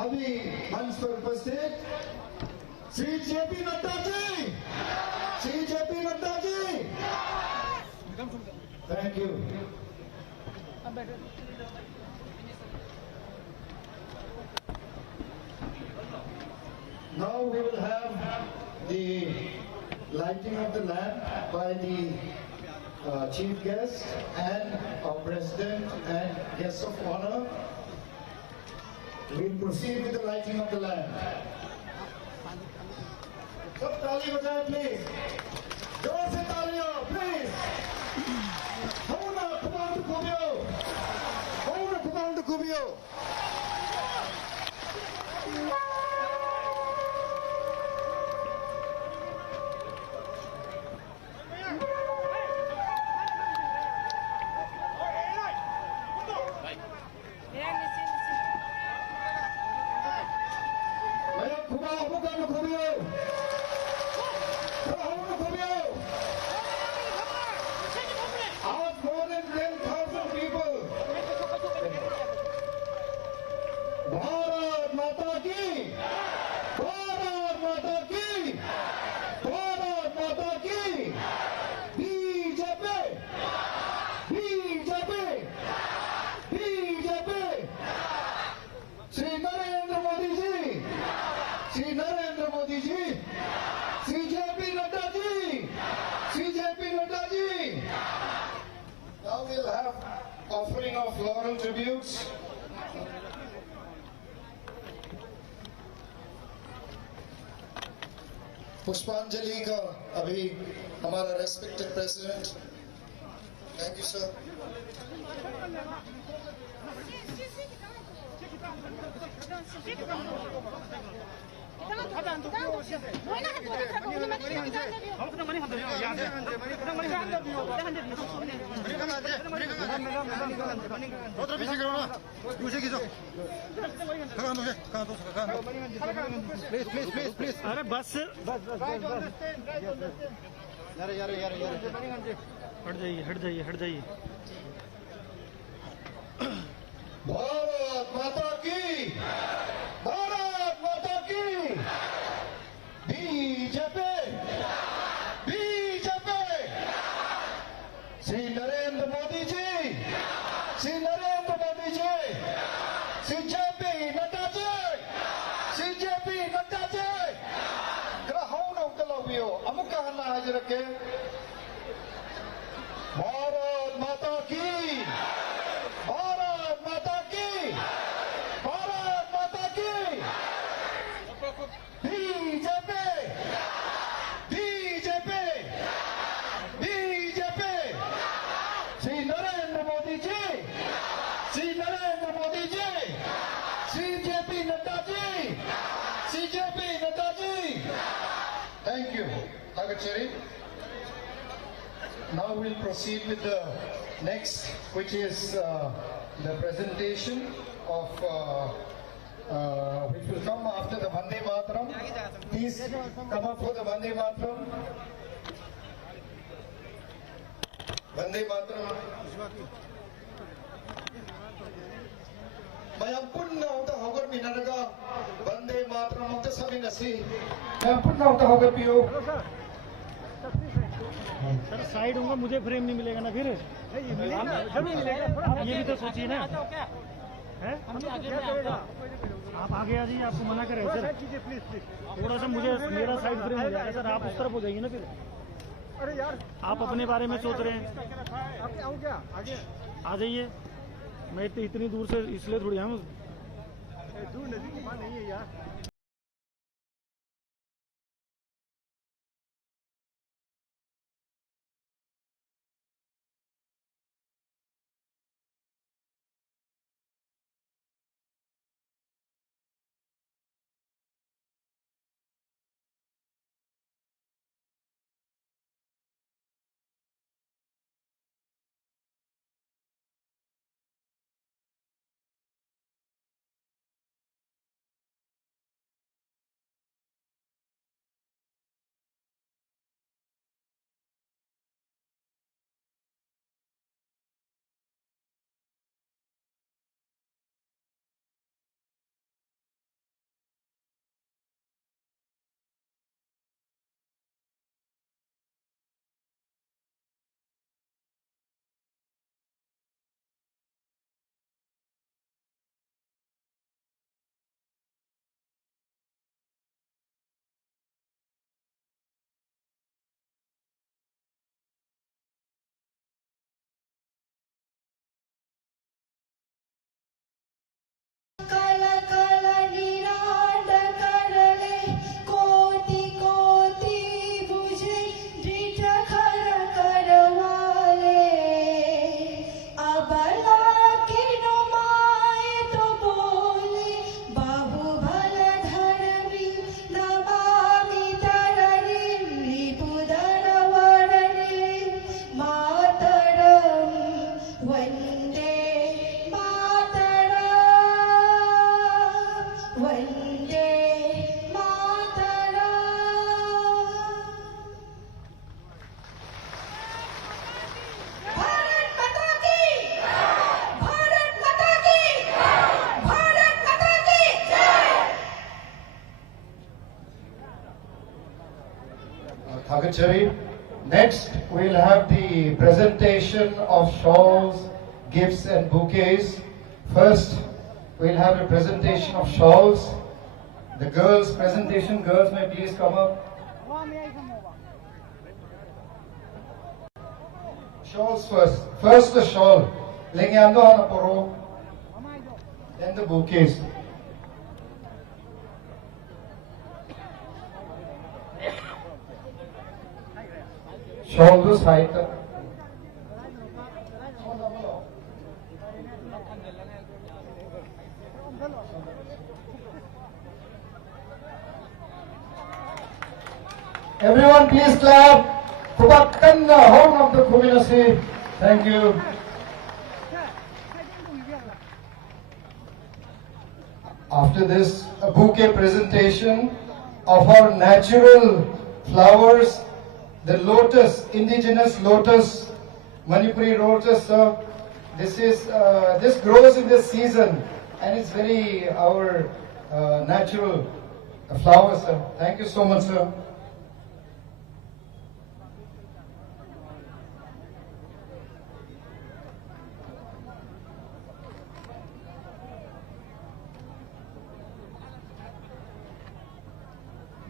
अभी मंच पर उपस्थित Shri JP Nadda ji, Shri JP Nadda ji, thank you. Now we will have the lighting of the lamp by the chief guest and our president and guests of honor. We will proceed with the lighting of the lamp. सब ताली बजाएं please, जोर से तालियां please. Hauna Commander Kubio, Hauna Commander Kubio. Bharat माता की, भारत माता की, भारत माता की, BJP, BJP, BJP. Shri Narendra Modi ji, Shri Narendra Modi ji, Shri JP Nadda ji, Shri JP Nadda ji. Now we'll have offering of floral tributes. पुष्पांजलि का अभी हमारा respected president, thank you sir. अरे बस हट जाइए हट जाइए। भारत माता की, भारत माता की, बीजेपी, बीजेपी। श्री नरेंद्र मोदी जी, श्री नरेंद्र मोदी जी, श्री जेपी नड्डा जी, श्री जेपी नड्डा जी। ग्रहण उतलबियो अमुक हन्ना हाजिर के। भारत माता की, भारत माता की, भारत माता की, BJP, BJP, BJP. Shri Narendra Modi ji, Shri Narendra Modi ji, Shri JP Nadda ji, Shri JP Nadda ji. Thank you Agachari. Now we'll proceed with the next, which is the presentation of which will come after the Vande Mataram. Please come up for the Vande Mataram. Vande Mataram. Mayam punna uta hogar minaraga Vande Mataram uta sabi nasi. Mayam punna uta hogar piyo. Sir side होगा, मुझे frame नहीं मिलेगा ना फिर। ये भी तो सोचिए ना, है आप आगे आ जाइए, आपको मना करें सर। थोड़ा सा मुझे मेरा साइड फ्रेम हो जाएगा सर, आप उस तरफ हो जाइए ना फिर। अरे यार आप अपने बारे में सोच रहे हैं, आ जाइए। मैं इतनी दूर से इसलिए थोड़ी हम दूर नजदीक की बात नहीं है यार। भला के नुमाए तो बोले बाहुबल धरमी नमामि तरणी रिपुदर वर्णे मातरम वंदे मातरम वंदे मातरम। भारत माता की भारत माता की भारत माता की जय। Thagachari. Next, we'll have the presentation of shawls, gifts and bouquets. First, we'll have a presentation of shawls. The girls' presentation. Girls, may please come up. Shawls first. First the shawl. Lengyando hanaporo. Then the bouquets. Shawl to side. Everyone, please clap. Kubakanna home of the Kuminasi. Thank you. After this, a bouquet presentation of our natural flowers, the lotus, indigenous lotus, Manipuri lotus. This grows in this season, and it's very our natural flowers. Sir. Thank you so much, sir.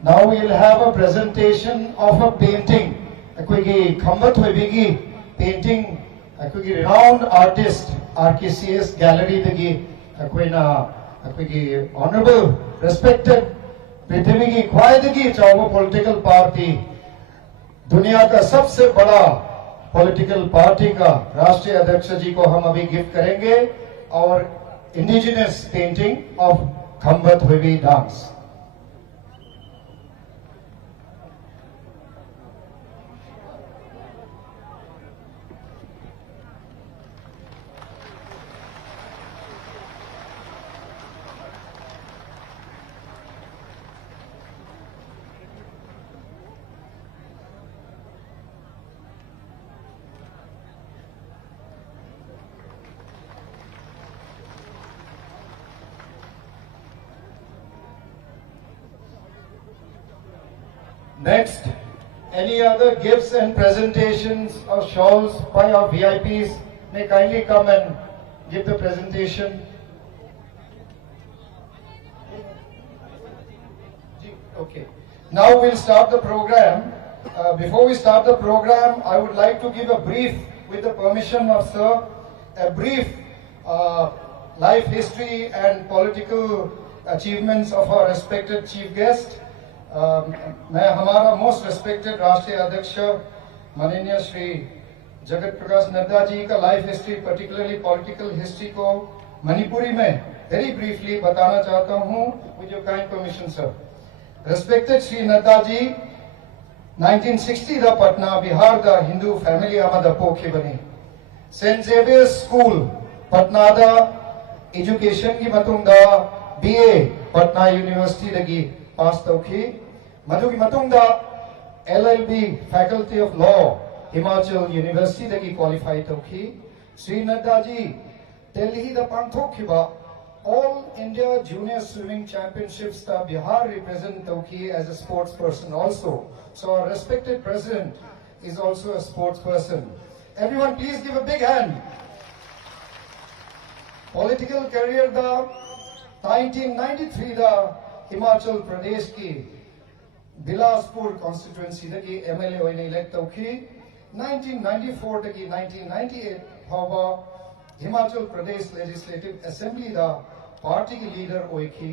Now we'll have a presentation of a painting. Akwegi Khambat Hoibigi painting. Akwegi renowned artist RKCS Gallery dagi. Akwegi honorable, respected पृथ्वी की ख्वाहिदगी चाहो political party, दुनिया का सबसे बड़ा political party का राष्ट्रीय अध्यक्ष जी को हम अभी गिफ्ट करेंगे और इंडिजिनस पेंटिंग ऑफ खम्बत हुई dance. Next, any other gifts and presentations or shawls by our VIPs may kindly come and give the presentation. Okay. Now we'll start the program. Before we start the program, I would like to give a brief, with the permission of Sir, a brief life history and political achievements of our respected chief guest. मैं हमारा most respected राष्ट्रीय अध्यक्ष माननीय श्री जगत प्रकाश नड्डा जी का life history, particularly political history को मणिपुरी में very briefly बताना चाहता हूं, with your kind permission sir. Respected Shri Nadda ji, 1960 दा पटना बिहार दा हिंदू फैमिली आमद पोखे बनी. सेंट जेवियर्स स्कूल पटना दा एजुकेशन की मतुंगा BA पटना यूनिवर्सिटी दगी पास तौखी. मधुगी मतुंगा LLB faculty of law Himachal University दगी क्वालिफाई तौखी. श्री नड्डा जी दिल्ली दा पांथोखिबा All India Junior Swimming Championships ता Bihar represent तौखी as a sports person also. So our respected president is also a sports person. Everyone please give a big hand. Political career दा 1993 दा हिमाचल प्रदेश की Bilaspur constituency दगी MLA होने elect तौखी. 1994 दगी 1998 फावा Himachal Pradesh legislative assembly दा पार्टी की लीडर होइखी.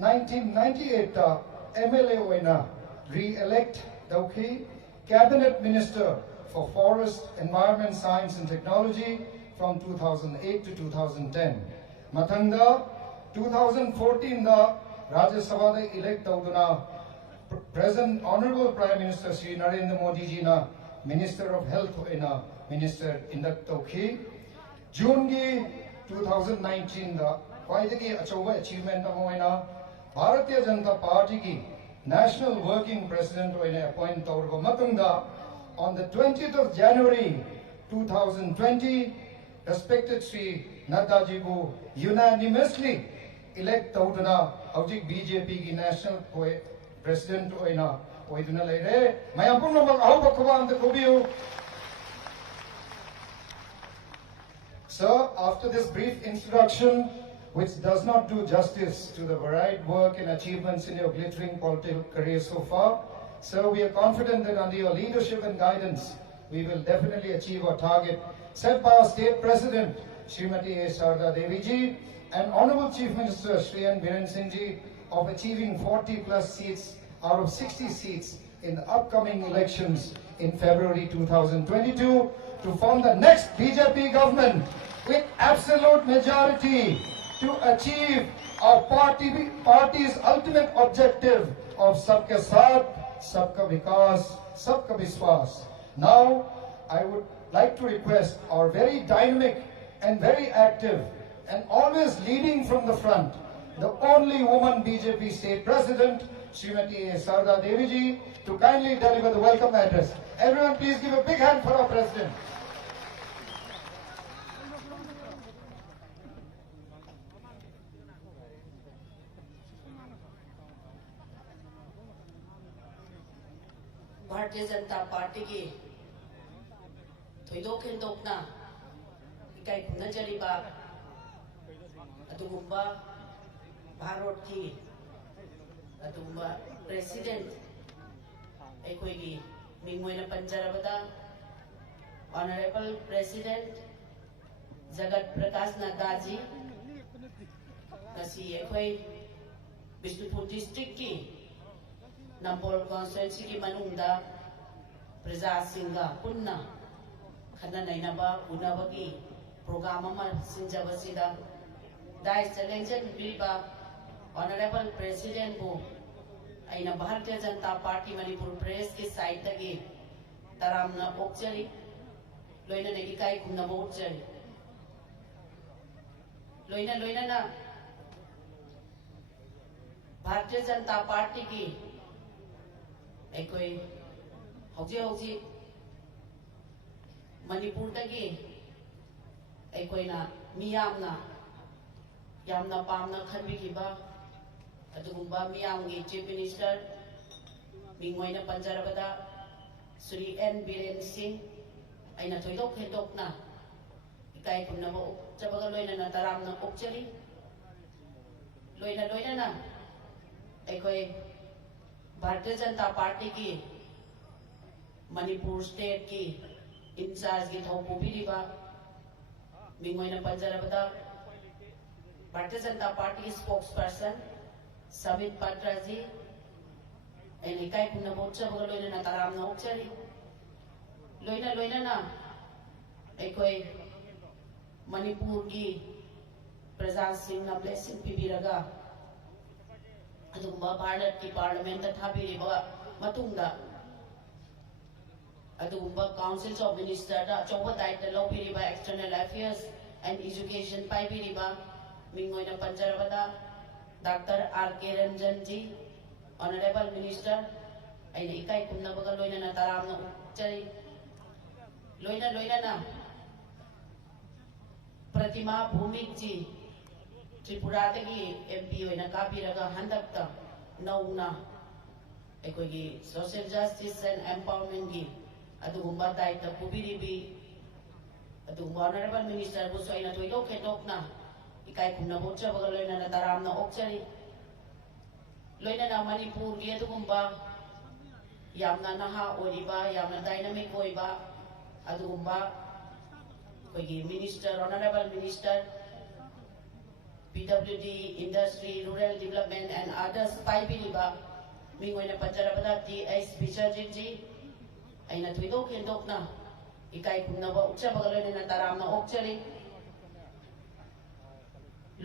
1998 दा MLA होइना री-इलेक्ट तौखी. Cabinet minister for forest, environment, science and technology from 2008 to 2010. Mathanga 2014 da Rajya Sabha da elect tawduna present Honorable Prime Minister Shri Narendra Modi ji na Minister of Health oina Minister induct tawki. June gi 2019 da khwaidagi achauba achievement ama oina Bharatiya Janata Party ki National Working President oina appoint tawrba matungda on the 20th of January 2020 respected Shri Nadda ji ko unanimously elect tawduna hojik BJP ki National President oina oiduna leire mayam pumnamak ahuba khubam ta khobiu. Sir, after this brief introduction, which does not do justice to the varied work and achievements in your glittering political career so far, sir, we are confident that under your leadership and guidance, we will definitely achieve our target set by our State President, Srimati A. Sarda Devi ji, and Honorable Chief Minister, Shri N. Biren Singh ji, of achieving 40 plus seats out of 60 seats in the upcoming elections in February 2022 to form the next BJP government with absolute majority to achieve our party's ultimate objective of Sabka Saath, Sabka Vikas, Sabka Vishwas. Now, I would like to request our very dynamic and very active and always leading from the front, the only woman BJP State President, Srimati A. Sarda Devi ji, to kindly deliver the welcome address. Everyone please give a big hand for our President. भारतीय जनता पार्टी की थोइदोक हेंदोकना इकाई खुनजरिबा अदुगुम्बा भारत की अदुगुम्बा president एकोइगी मिंगोइना पंजरबदा honourable president Jagat Prakash Nadda जी नसी एकोइ Bishnupur district की Nambol constituency की मनुंगदा प्रजा सिंगा पुन्ना Khanna नैनबा उनाबगी programme अमा सिंजबसिदा दाइस चैलेंजन बिबा ऑनरेबल प्रेसिडेंट को आइना भारतीय जनता पार्टी मणिपुर प्रेस की साइट तगी तरामना ओक्चरी लोइना ने इकाई खुन्ना बोक्चरी लोइना ना भारतीय जनता पार्टी की हौजी मणिपुर मियामना पामना खनबिखिबा अदुगुम्बा मियामगी चीफ मिनिस्टर मिंगोइना पंजरबदा श्री एन बीरेन सिंह आइना थोइदोक हेंदोकना इकाई खुन्नबो चबगा लोइना तरामना ओक्चरी लोइना ना भारतीय जनता पार्टी की मणिपुर स्टेट की इंचार्ज की थौपुबीरिबा मिंगोइना पंजरबदा भारतीय जनता पार्टी की स्पोक्स पर्सन समित पात्रा जी एनिकाई कुन्ना बोचबगा लोइना तरामना ओक्चरी लोइना ना एकोई मणिपुर की प्रजा सिंह ब्लेसिंग पिबिरगा अदुगुम्बा भारत की पार्लियामेंट थाबिरिबा मतुंगदा अदुगुम्बा काउंसिल्स ऑफ मिनिस्टर दा चौबा दायित्व लौबिरिबा एक्सटर्नल अफेयर्स एंड एजुकेशन पाइबिरिबा मिंगोइना पंजरबदा डॉक्टर आर के रंजन जी ऑनरेबल मिनिस्टर आइना इकाई कुन्नबगा लोइना तरामना उच्चरी लोइना ना प्रतिमा भूमिक जी त्रिपुरा एमपी होना कापीरगा हंदक्ता नौना एकोगी सोशल जस्टिस एंड एम्पावरमेंट की अदुगुम्बा दायित्व पुबिरिबी अदुगुम्बा ऑनरेबल मिनिस्टर बुसो आइना थोइदोक हेंदोकना इकाई खुन्ना बोचबगा लोइना तरामना ओक्चरी लोइना मणिपुर की अदुगुम्बा यामना नहा ओरिबा यामना डायनामिक ओइबा अदुगुम्बा कोई minister honourable minister PWD, Industry, Rural Development and others paibiriba mingoina panjarabada T.S. Bisharjit ji aina thuidok hendokna इकाई खुमनबा उच्चबगा लोइना तरामना ओक्चरी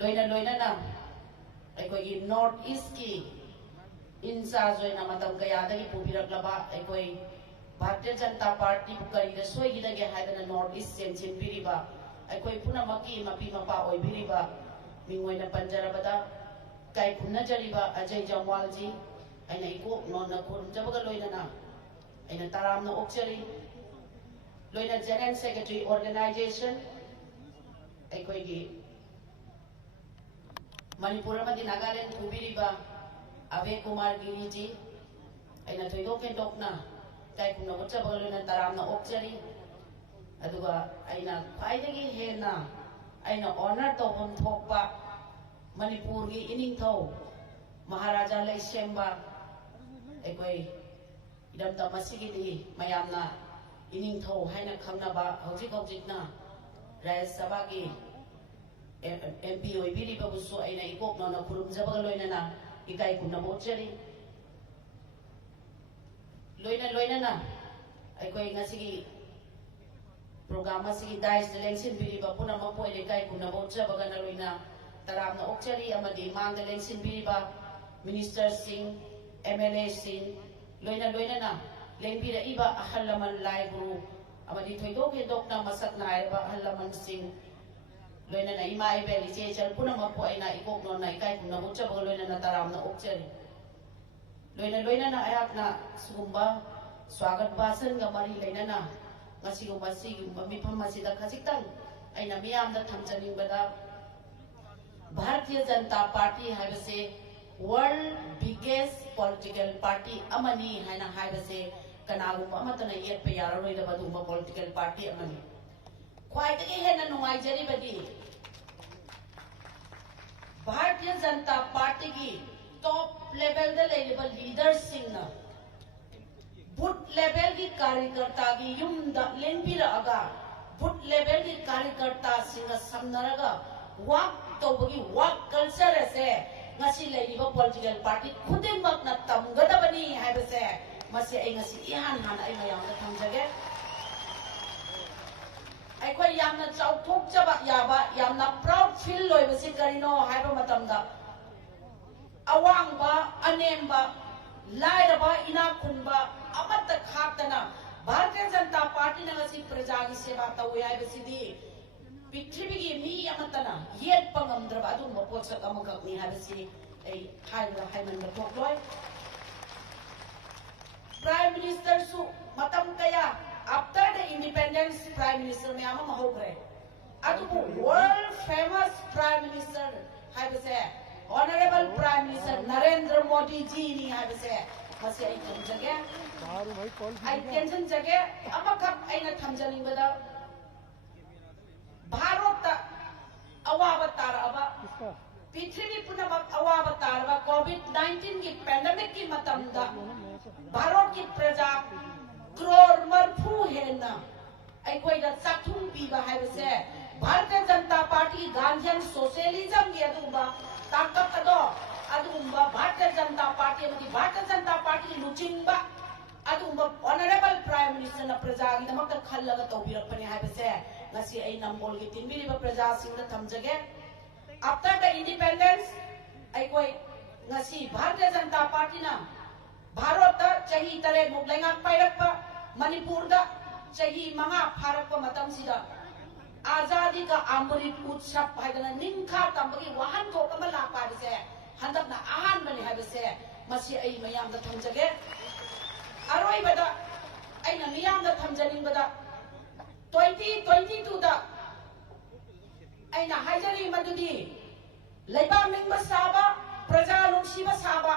लोइना ना अखोई नॉर्थ ईस्ट की इंचार्ज होइना मतम कयादगी पुबिरक्लबा अखोई भारतीय जनता पार्टी करीदा सोइगिदगे हाइदना नॉर्थ ईस्ट चेंचिन बिरिबा अखोई पुनमकी मपी मपा ओइबिरिबा मिंगोइना पंजरबदा काई खुन्ना जरिबा अजय जमवाल जी अइना इको नोना खुरजबगा लोइना अइना तरामना ओक्चरी लोइना जनरल सेक्रेटरी ऑर्गेनाइजेशन अखोई मणिपुर मदी नागालैंड पुबिरिबा अभय कुमार गिरी जी अइना थोइदोक हेंदोकना काई खुन्ना उच्चबगा लोइना तरामना ओक्चरी अदुगा अइना ख्वाइदगी हेना अइना ऑनर तौबम थोकपा मणिपुर की इनिंगथौ महाराजा लैसेंबा अखोई इदमता मसिगिदी मयामना इनिंगथौ हाइना खंगनाबा हौजिकना राज्य सभा की MP ओइबिरिबाबुसु अइना इकोकना खुरुमजबगा लोइना इकाई खुन्ना बोचरी लोइना अखोई ngasiगी प्रोग्राम असिगी दाइस लेंसिन बिरिबा पुनम पोइले काई खुन्ना बोचबगा ना लोइना तरामना ओक्चरी अमदी मांग लेंसिन बिरिबा मिनिस्टर सिंह MLA सिंह लोइना ना लेंबिरा इबा अहलमन लाइगुरु अमदी थोइदोक हेदोकना मसक नायरबा अहलमन सिंह लोइना ना इमा इबेल इचे चल पुनम पोइना इकोकनो ना इकाई खुन्ना बोचबगा लोइना ना तरामना ओक्चरी लोइना ना आयाकना सुगुम्बा स्वागत भाषण गा मरी लेना ngasigo sigo mifam asida khajitang aina miyamda thamjanimbada Bharatiya Janata Party haibase world biggest political party amani haina haibase kanagumba amatana yetpa yararoi da badumba political party amani khwaidagi hena nungai jari badi Bharatiya Janata Party ki top level da level leaders singna booth level की कार्यकर्ता की युमदा लेंबिरगा booth level की कार्यकर्ता सिंह समनरगा वाक तौबगी वाक culture से ngasi लेरिबा political party खुदिमकना तमगदबनी हाइबसे मसे ai ngasi ihan han ai mayamna thamjage अखोई यामना चाउथोकजबा याबा यामना proud feel लोइबसे करिनो हाइबा मतमदा अवांगबा अनेमबा लाइरबा इना खुनबा अमत खातना भारतीय जनता पार्टी ने ngasi प्रजा की सेवा तौय हाइबसिदी पृथ्वी की मी अमतना येत पंगमद्रबा अदुम पोचक अमकनी हाइबसि ए हाइबा हाइमन थोक्लोय प्राइम मिनिस्टर सु मतम कया after the independence prime minister में आम होग्रे अदुबु वर्ल्ड फेमस प्राइम मिनिस्टर हाइबसे honourable prime minister Narendra Modi ji नि हाइबसे मसे आई थमजगे आई टेंशन जगे अमखक आइना थमजनिंगबदा भारत अवाब तारबा पृथ्वी पुनमक अवाब तारबा कोविड-19 की पैंडेमिक की मतमदा भारत की प्रजा करोड़ मरफू हेना अखोइदा चाथुम पीबा हाइबसे भारतीय जनता पार्टी गांधीयन सोशलिज्म की अदुबा ताकत अदो अदुबा भारतीय जनता पार्टी मदी भारतीय Janata party लुचिंबा अदुबा honourable prime minister न प्रजा की नमक खल्लगा तौबिरपने हाइबसे ngasi ai nambol gi tinbiriba Praja Singh थमजगे आफ्टर द इंडिपेंडेंस अखोई ngasi भारतीय जनता पार्टी ना भारत चही तरे मुगलेंगा पाइरप मणिपुर दा चही मंगा फारप मतम सिदा आजादी का अमृत उत्सव हाइदना निंखा तंबगी वाहन थोक अमा लापा बिसे हंदकना आहान बने हाइबसे मसी आई मयाम दा थमजगे अरोई बदा आई न मियाम दा थमजनिंग बदा 2022 दा आई न हाइजरी मदुदी लेबा मिंग साबा प्रजा नुसिबा साबा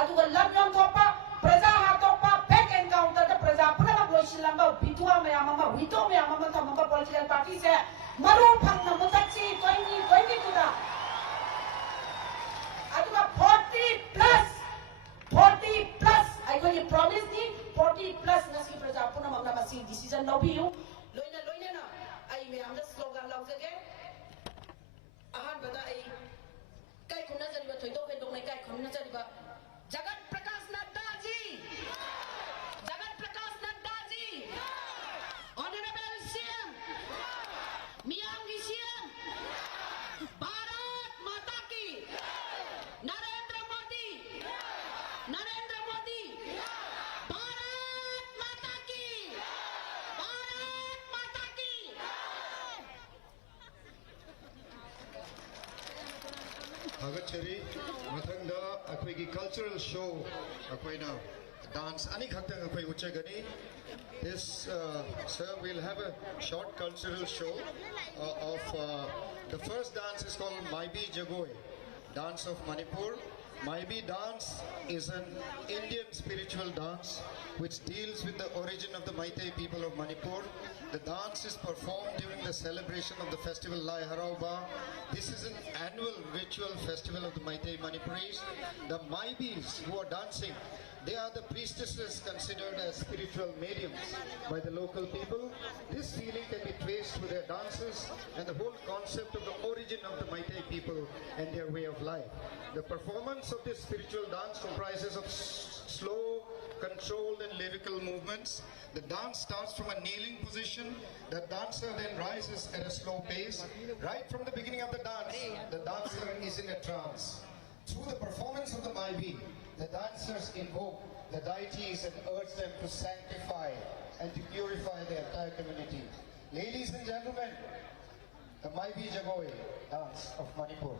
अदुगा लबयम थोपा प्रजा हातोपा बैक एनकाउंटर द प्रजा पुनम लोइसिलंबा बिथुआ मयामा वितो मयामा थमबा पॉलिटिकल पार्टी से मरु फंगना मुतची 2022 दा अदुगा 40 प्लस आई को ये प्रॉमिस दी 40 प्लस नसी प्रजा पुनम अपना मसी डिसीजन लबियु लोइना ना आई मयाम द स्लोगन लौजगे आहान बदा आई काय खुना जरिबा थोइदो के दोंग काय खुना जरिबा जगत प्रकाश नड्डा जी honourable Hagachari, Mathanda, Akwegi cultural show, Akwena dance, Ani Khakta Akwai Uchagani. This, sir, we'll have a short cultural show of the first dance is called Maibi Jagoi, dance of Manipur. Maibi dance is an Indian spiritual dance which deals with the origin of the Meitei people of Manipur. The dance is performed during the celebration of the festival Lai Harauba. This is an annual ritual festival of the Meitei Manipuris. The Maibis who are dancing, they are the priestesses considered as spiritual mediums by the local people. This feeling can be traced to their dances and the whole concept of the origin of the Meitei people and their way of life. The performance of this spiritual dance comprises of slow, controlled and lyrical movements. The dance starts from a kneeling position. The dancer then rises at a slow pace. Right from the beginning of the dance, the dancer is in a trance. Through the performance of the Maibi, the dancers invoke the deities and urge them to sanctify and to purify the entire community. Ladies and gentlemen, the Maibi Jagoi dance of Manipur.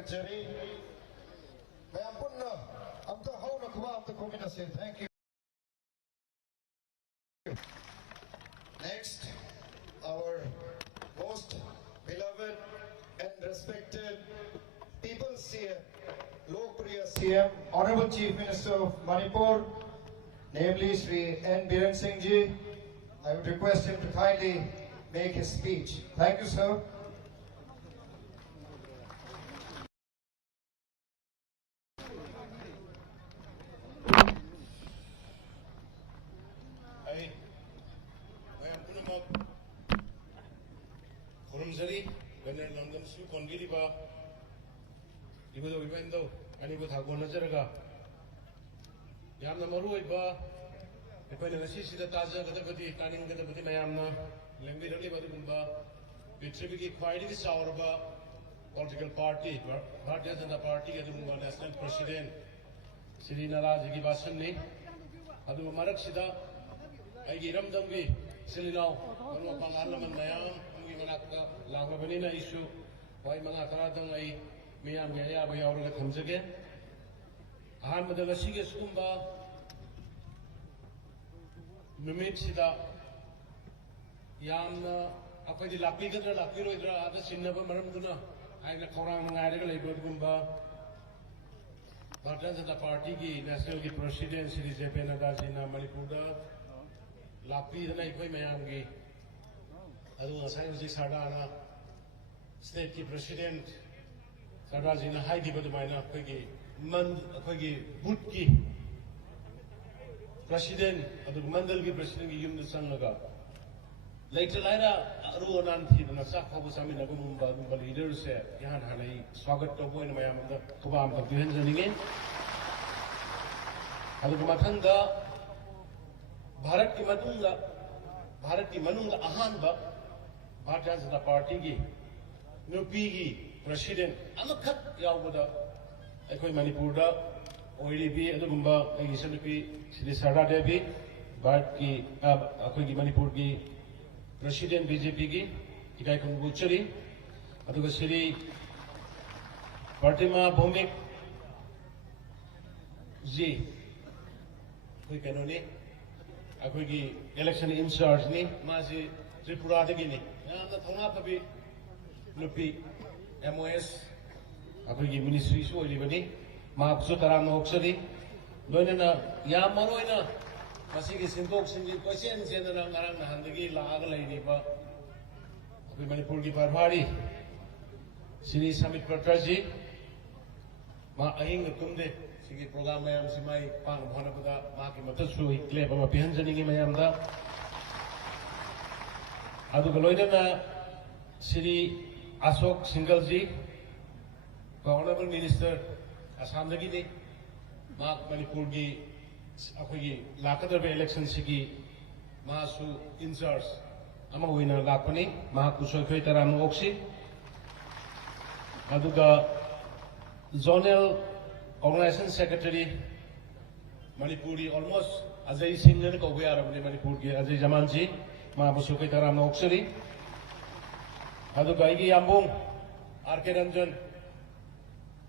Swagachari. Mayam punna amta hauna kuma amta kominase. Thank you. Next, our most beloved and respected People's CM, Lokpriya CM, Honorable Chief Minister of Manipur, namely Shri N. Biren Singh Ji. I would request him to kindly make his speech. Thank you, sir. Kurumzari, Bener London Su Conviliba, Ibudo Vivendo, and Ibutago Nazaraga. Yamna Maruiba, the Penasi the Taza, the Deputy, Tanning the Deputy Mayamna, Lembi Badumba, the Tribiki Quiding Sauraba, political party, Bharatiya Janata Party, Adumba National President, Sirina Rajagi Basani, Aduma Maraksida, Agiram Dambi, Silino, Panalaman Mayam. Manaka Langabanina issue, why Manakaratang I Miam Gaya by our comes again. Ahmad the Lasiga Skumba Numitsida Yamna Apadi Lapika, Lapiro, other Sinaba Maramduna, and the Korang Nadical Ibudumba. But as the party, National President, Siri Penadazina Manipuda, Lapi the Naipai Mayamgi. Adu Asai Sardana, State President, Sardazina Heidi Badumina, Peggy, Peggy Butki, President, Adu Mandalgi President Yum the Sanlaga. Later, Lida, Ruananti, the Nasak Hobusami Nagumba, the leaders said, Yan Hanai, Swagat Tobo in Mayam, the Kubam of the Henzan Adu Matanga, Bharati Madunga, Bharati Manunga Ahanba. Bharatiya Janata Party ki Nupi President Amakat Yawada Ekoi Manipur da OEDP Adugumba Egisanupi Sri Sarda Devi Bharat ki Akoi ki Manipur ki President BJP ki Ikai Kunguchari Aduga Sri Fatima Bhumik Ji Koi Kanoni Akoi ki election in charge ni Mazi Tripura de Guinea. The Tongapabi Lupi MOS Abugi Ministry so Libani, Mark Sutaram Oxley, Lonena Yamaroina, Masiki Sintox in the questions and the Rangaran Handagi Laga Ladiba, Manipurgi Parvari, Siri Summit Patraji, Ma Aing Kunde, Sigi program I am Simai Pang Honabuda, Maki Matasu, Clever Pianzani Mayamda. Adu Galoidana Sri Ashok Singalji, Honorable Minister Assam Dagini, Mark Manipurgi, Akogi, Lakadar election Sigi, Masu Inserts, Amawina Lapani, Mark Usoketaram Oxy, Aduga Zonal Organization Secretary, Manipuri almost as a single aware of the Manipurgi, as a Jamanji. Mabusuki Taram Oxley Adu Gaigi Yambung Arkeranjan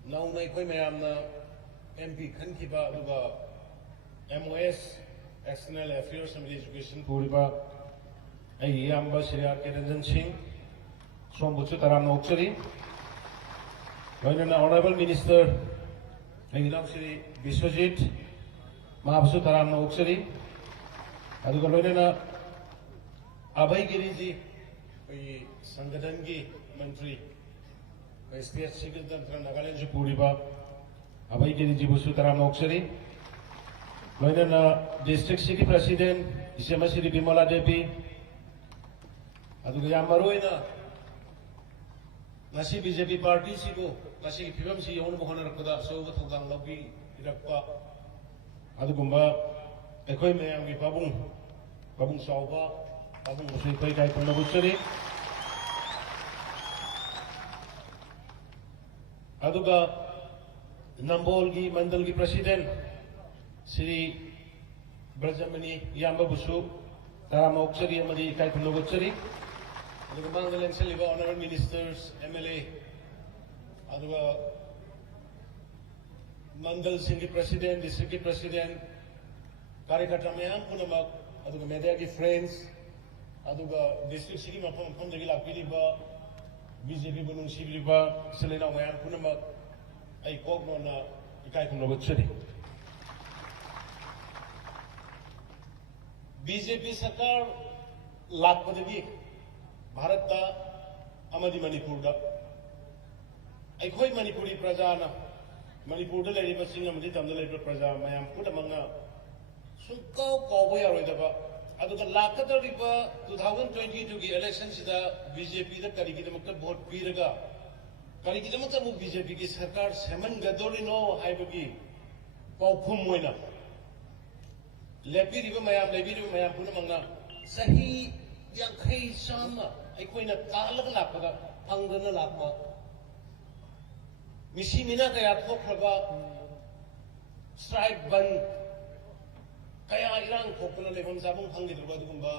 now Naimayam MP Kankiba Duba MOS External Affairs and Education Puriba Ayamba Sri Arkeranjan Singh Sombuchu Taram Oxley when an Honorable Minister Sri Biswajit Mabusu Taram Oxley Adu Galena Abhay Giriji, Sangadangi Mantri, State Secretary Nagaland Puriba, Abhay Giriji Busutaram Oxley, when District City President Isemasiri Bimola Devi, Adugayamaruina, Nasi BJP Party Sigo, Nasi Pimsi Yon Mohana Koda, so the Togang Lobby, Irapa, Adugumba, Ekoi Mayami Babung, Babung Sauba. Abu Muslipai Kai Punabutari Aduga Nambolgi Mandalgi President Sri Brajamani Yambabusu Taram Oxari Amadi Kai Punabutari Aduga Mangalan Saliva Honorable Ministers MLA Aduga मंडल सिंह की president, district की president, कार्यकर्ता ma'am पुनमक, अदुगा media की friends, अदुगा district city मफम दगी लाक्पिरिबा बीजेपी बुनुंग सिबिरिबा सिलेना मैम पुनमक आई कोगनोना इकाई खुमलोग चुरी। बीजेपी सरकार लाखपदगी भारत दा अमदी मणिपुर दा अखोई मणिपुरी प्रजा ना मणिपुर दा लेरिबा सिंग अमदी तमदा लेरिबा प्रजा मयाम पुनमंगा सुंको कौबो यारोइदबा अदुगा लाखदरिबा 2022 की इलेक्शन सिदा बीजेपी दा करिगिदमक्ता वोट पीरगा करिगिदमक्ता मु बीजेपी की सरकार सेमन गदोरिनो हाइबगी पाउफुम मोइना लेपिरिबा मयाम पुनमंगा सही यांखै चामा अखोइना तालगा लाखदा फंगदना लाखमा मिसी मिना कया थोखरबा स्ट्राइक बन कया इरांग थोकना लेफम जाबुं फंगिदरबा दुगुंबा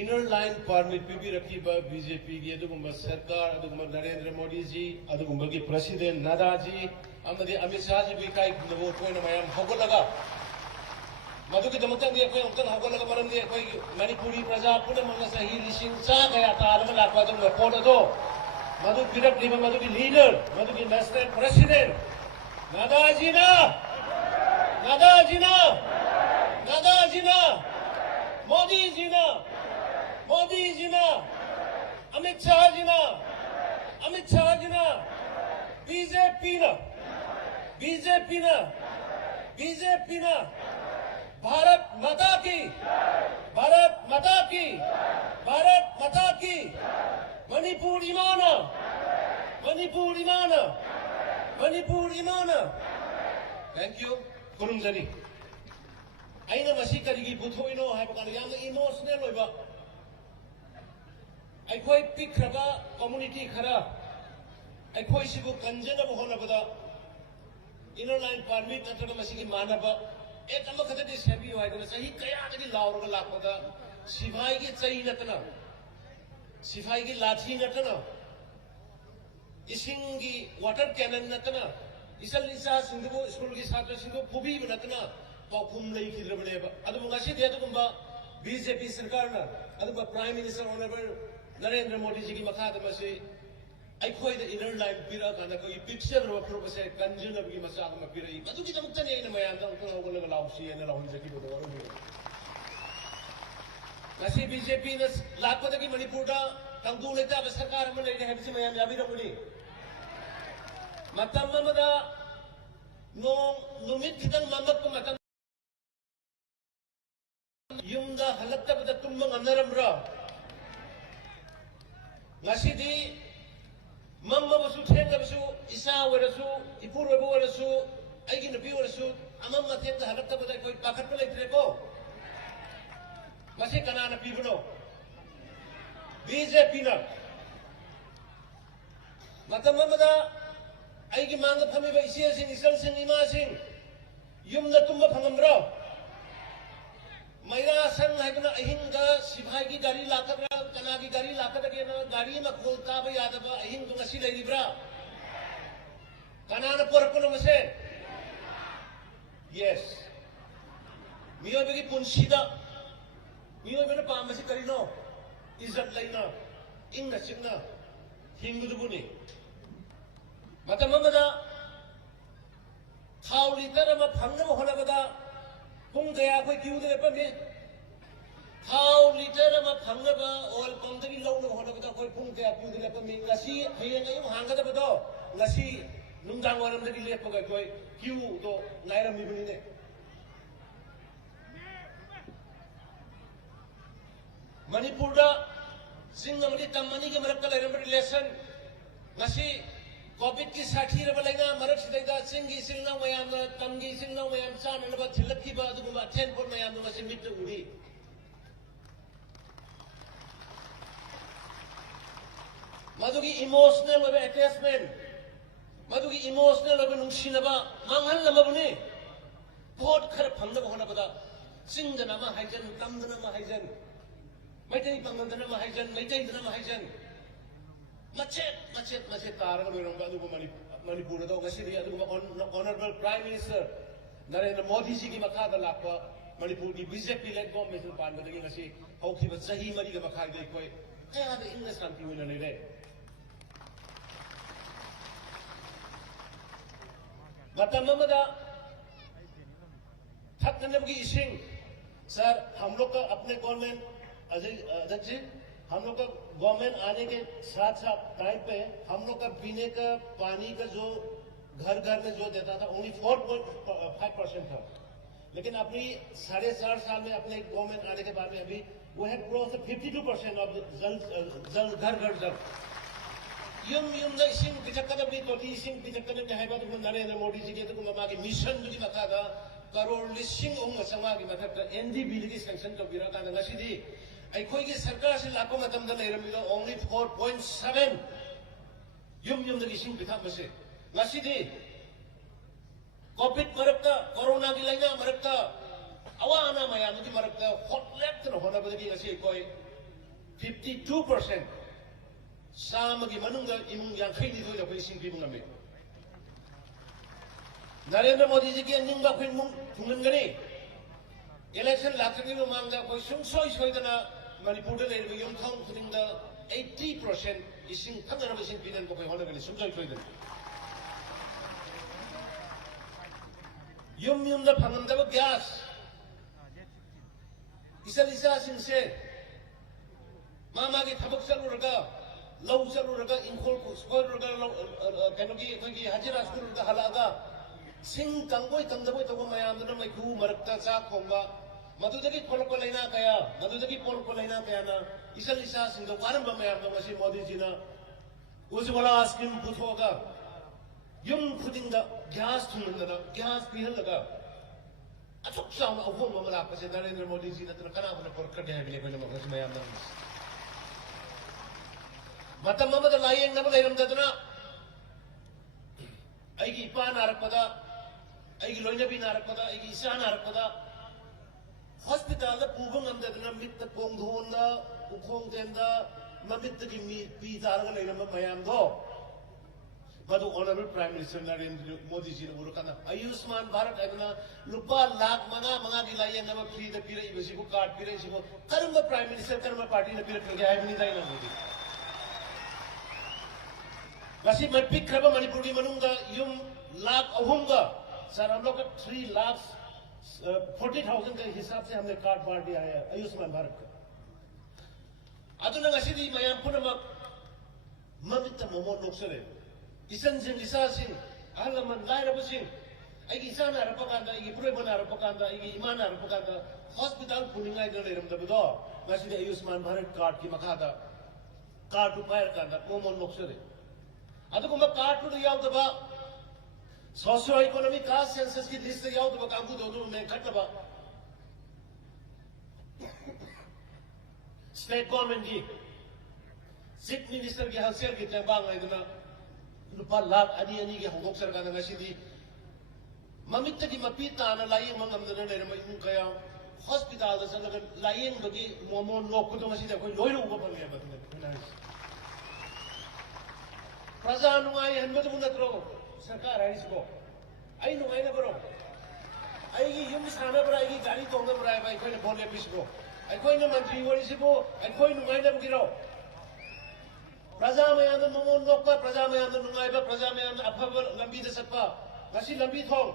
इनर लाइन परमिट पीबी रखीबा बीजेपी की अदुगुंबा सरकार अदुगुंबा नरेंद्र मोदी जी अदुगुंबा की प्रेसिडेंट नड्डा जी अमदि अमित शाह जी भी काई नबो कोइना मयाम हगोलगा मधुकी दमकंग ये कोई उनका हगोलगा मरम दिए कोई मणिपुरी प्रजा पुनमंगा सही लिसिंग चा कया तालमा लाखबा दो रिपोर्ट दो मधु विरक लिबा मधु की लीडर मधु की नेशनल प्रेसिडेंट नड्डा जी ना मोदी जी ना अमित शाह जी ना बीजेपी ना भारत माता की मणिपुर इमाना थैंक यू खुरुमजनी अइना मसी करिगी बुथोइनो हाइबकान यामना इमोशनल होइबा अखोई पिखरबा कम्युनिटी खरा अखोई सिबु कंजनब होनबदा इनर लाइन परमिट नत्रगा मसी की मानबा एक अमखदि सेबियो हाइदना सही कयादगी लाउरगा लाखबदा सिपाही की चई नतना सिपाही की लाठी नतना इसिंगी वाटर कैनन नतना इसल निसा सिंधु स्कूल की छात्र सिंधु फुबी नतना पाखुम नहीं खिलबनेबा अदुमगासी दे अदुगुंबा बीजेपी सरकार ना अदुबा prime minister honourable Narendra Modi ji की मखाद मसे अखोई द इनर लाइन पिरा काना कोई पिक्चर रो प्रोफेसर कंजनब की मसाग म पिरई अदुगी दमक्ता ने मयाम दा उनको होगलगा लाउसी एना लाउन जकी बदो वरो नसी बीजेपी न लाखपद की मणिपुर दा तंगु लेता सरकार हम ले है मयाम याबी रमुनी मतम मदा नो नुमित खिदन ममक को मतम युमदा हलक्तबदा तुम नरमरा ngасidi mamma basu thenga basu isa warasu ipur webo warasu aigi nabi warasu amamma thenga halakta bada koi pakhat pa leitre ko masi kana na pibno BJP na matamma mada aigi manga phami ba isia sing isal sing ima sing yumna tumba phangamra मैरा संग है बना अहिंगा सिपाही की गाड़ी लाकर कना की गाड़ी लाकर के ना गाड़ी में खोलता भी याद बा अहिंग तो मसी ले लिब्रा कना न परपन मसे यस मियो बेगी पुंसीदा मियो बेना पाम मसी करिनो इज्जत लेना इंग नसिंगना हिंगु दुबुनी मत ममदा खाव लीटर में फंगम होना बदा पुंग गया कोई क्यों दे पर में खाव लीटर में फंगबा और पंद्रह की लौट होना बता कोई पुंग गया क्यों दे पर में नसी है नहीं हांगा तो बताओ नसी नुमदांग वारम दे ले पगा कोई क्यों तो नायरम भी बनी ने मणिपुर दा सिंगमली तमनी के मरक लेरम रिलेशन नसी कोविड की 60 रब लेना मरक सिदा सिंगी सिंगना मयाम तमगी सिंगना मयाम चान नबा थिलक्की बा दुगुबा 10 पोट मयाम नबा मिट उड़ी मधुगी इमोशनल वे अटैचमेंट मधुगी इमोशनल वे नुंसिनबा मांगहल लमबने बहुत खर फंगब होना बदा सिंगना मा हाइजन तमदना मा हाइजन मैतै पंगदना मा हाइजन मैतै दना मा हाइजन मचे तारग लोरंगा दुगु Manipur do ngasi ri adu honorable prime minister Narendra Modi ji ki makha da lakpa Manipur ki BJP led government pan da ngasi hauki ba sahi mari ga makha de koi kaya da English kanti wina ne le matam mamada थकने की issuing sir हम लोग का अपने government अध्यक्ष जी हम लोग का गवर्नमेंट आने के साथ साथ टाइम पे हम लोग का पीने का पानी का जो घर घर में जो देता था ओनली 4.5% था लेकिन अपनी 4.5 साल में अपने गवर्नमेंट आने के बाद में अभी वो है क्रॉस 52% ऑफ जल घर घर जल यम दा इशिंग पिचक्कन अपनी तोटी इशिंग पिचक्कन के है बात नरेंद्र मोदी जी के तो कुमार के मिशन जो की बता था करोड़ लिसिंग उंग संगा की मथक एनडीबी की सैंक्शन तो बिरा का ngasi अखोई की सरकार से लाखों मतम दा लेरमिदा ओनली 4.7 यम दा इशिंग पिथा मसे ngasi कोविड मरक्ता कोरोना की लाइना मरक्ता अवाना मयाम की मरक्ता हॉट लैब तो होना बदगी ngasi कोई 52% साम की मनुंगा इमुंग यांखई दी तो कोई इशिंग भी मुंगा में नरेंद्र मोदी जी की निंगा कोई मुंग थुंगनगनी इलेक्शन लाखनी में मांगा कोई सुंसोई सोइदना मणिपुर दे लेबे यमथांग खुदिंदा 80% इसिंग थंगना बसिंग बिनन को कोई होनगनी सुंसोई सोइदना यम दा फंगंदा गैस इसा सिंसे मामा की थबक चलुरगा लौ चलुरगा इंखोल को स्कोरगा कनो की हाजिरा स्कोरगा हलागा सिंह कंगोई कंदबोई तो मयाम दना मैखु मरक्ता चा खोंबा मधुदगी पोलको लेना कया मधुदगी पोलको लेना कया ना इसा सिंह द वारम मयाम द मसी मोदी जी ना उज्ज्वला स्कीम पुथोगा यम खुदिंग द गैस थुनना गैस पीहल लगा अचुक साउन अहोम ममला पसे नरेंद्र मोदी जी ना तना कना बना पोरक दे हबले बना मगस मयाम ना मतम ममद लायेंग नब लेरम दना आईगी इपा नारकपदा आईगी लोइनबी नारकपदा आईगी इसा नारकपदा हॉस्पिटल दा पुबा ngamdadna mit ta pongdhonda ukhong tenda mamit ki mi pi targa leiramba mayam do madu honorable prime minister Narendra Modi ji ne urukana Ayushman Bharat adna lupa lakh manga ki laiye nama free da pira ibasi ko card pira isibo karma prime minister karma party ne pira kya hai bini dai na modi वैसे मैं pick करबा मणिपुर की मनुंगा yum lakh अहुंगा sir हम लोग का 3,40,000 के हिसाब से हमने कार्ड बांट दिया है आयुष्मान भारत का अतुना ngasi di mayam punamak mamita momo noksare isan jin isa sing alaman laira busing ai isana rapakanda ai puremana rapakanda ai imana rapakanda hospital puningai da leram da budo ngasi di Ayushman Bharat card की makada card उपायर kanda momo noksare अदुगुम्बा card यावदबा socio economic caste census की list यावदबा कांगु दोदु में खटबा स्टेट गवर्नमेंट की चीफ मिनिस्टर की हलसेल की तेबांग आइदना रुपा लाख अनि की होगोक सरकार ngasi ममित की मपी ताना लायेंग मंगमदना लेरम इमु कया हॉस्पिटल दा चलगा लायेंग बगी मोमो नोकुदो ngasi दा कोई लोइरो उबा पंगे बतने प्रजा नुंगाई हनबद मुनत्रो सरकार है इसको आई नुंगाई ना बरो आई की युम साना बरा आई की गाड़ी तोंगा बरा भाई कोई ने बोले पिसको आई कोई ने मंत्री वरी सिको आई कोई नुंगाई ना बगिरो प्रजा में अंदर मोमो नोका प्रजा में अंदर नुंगाई बा प्रजा में अंदर अफब लंबी दे सपा ngasi लंबी थोंग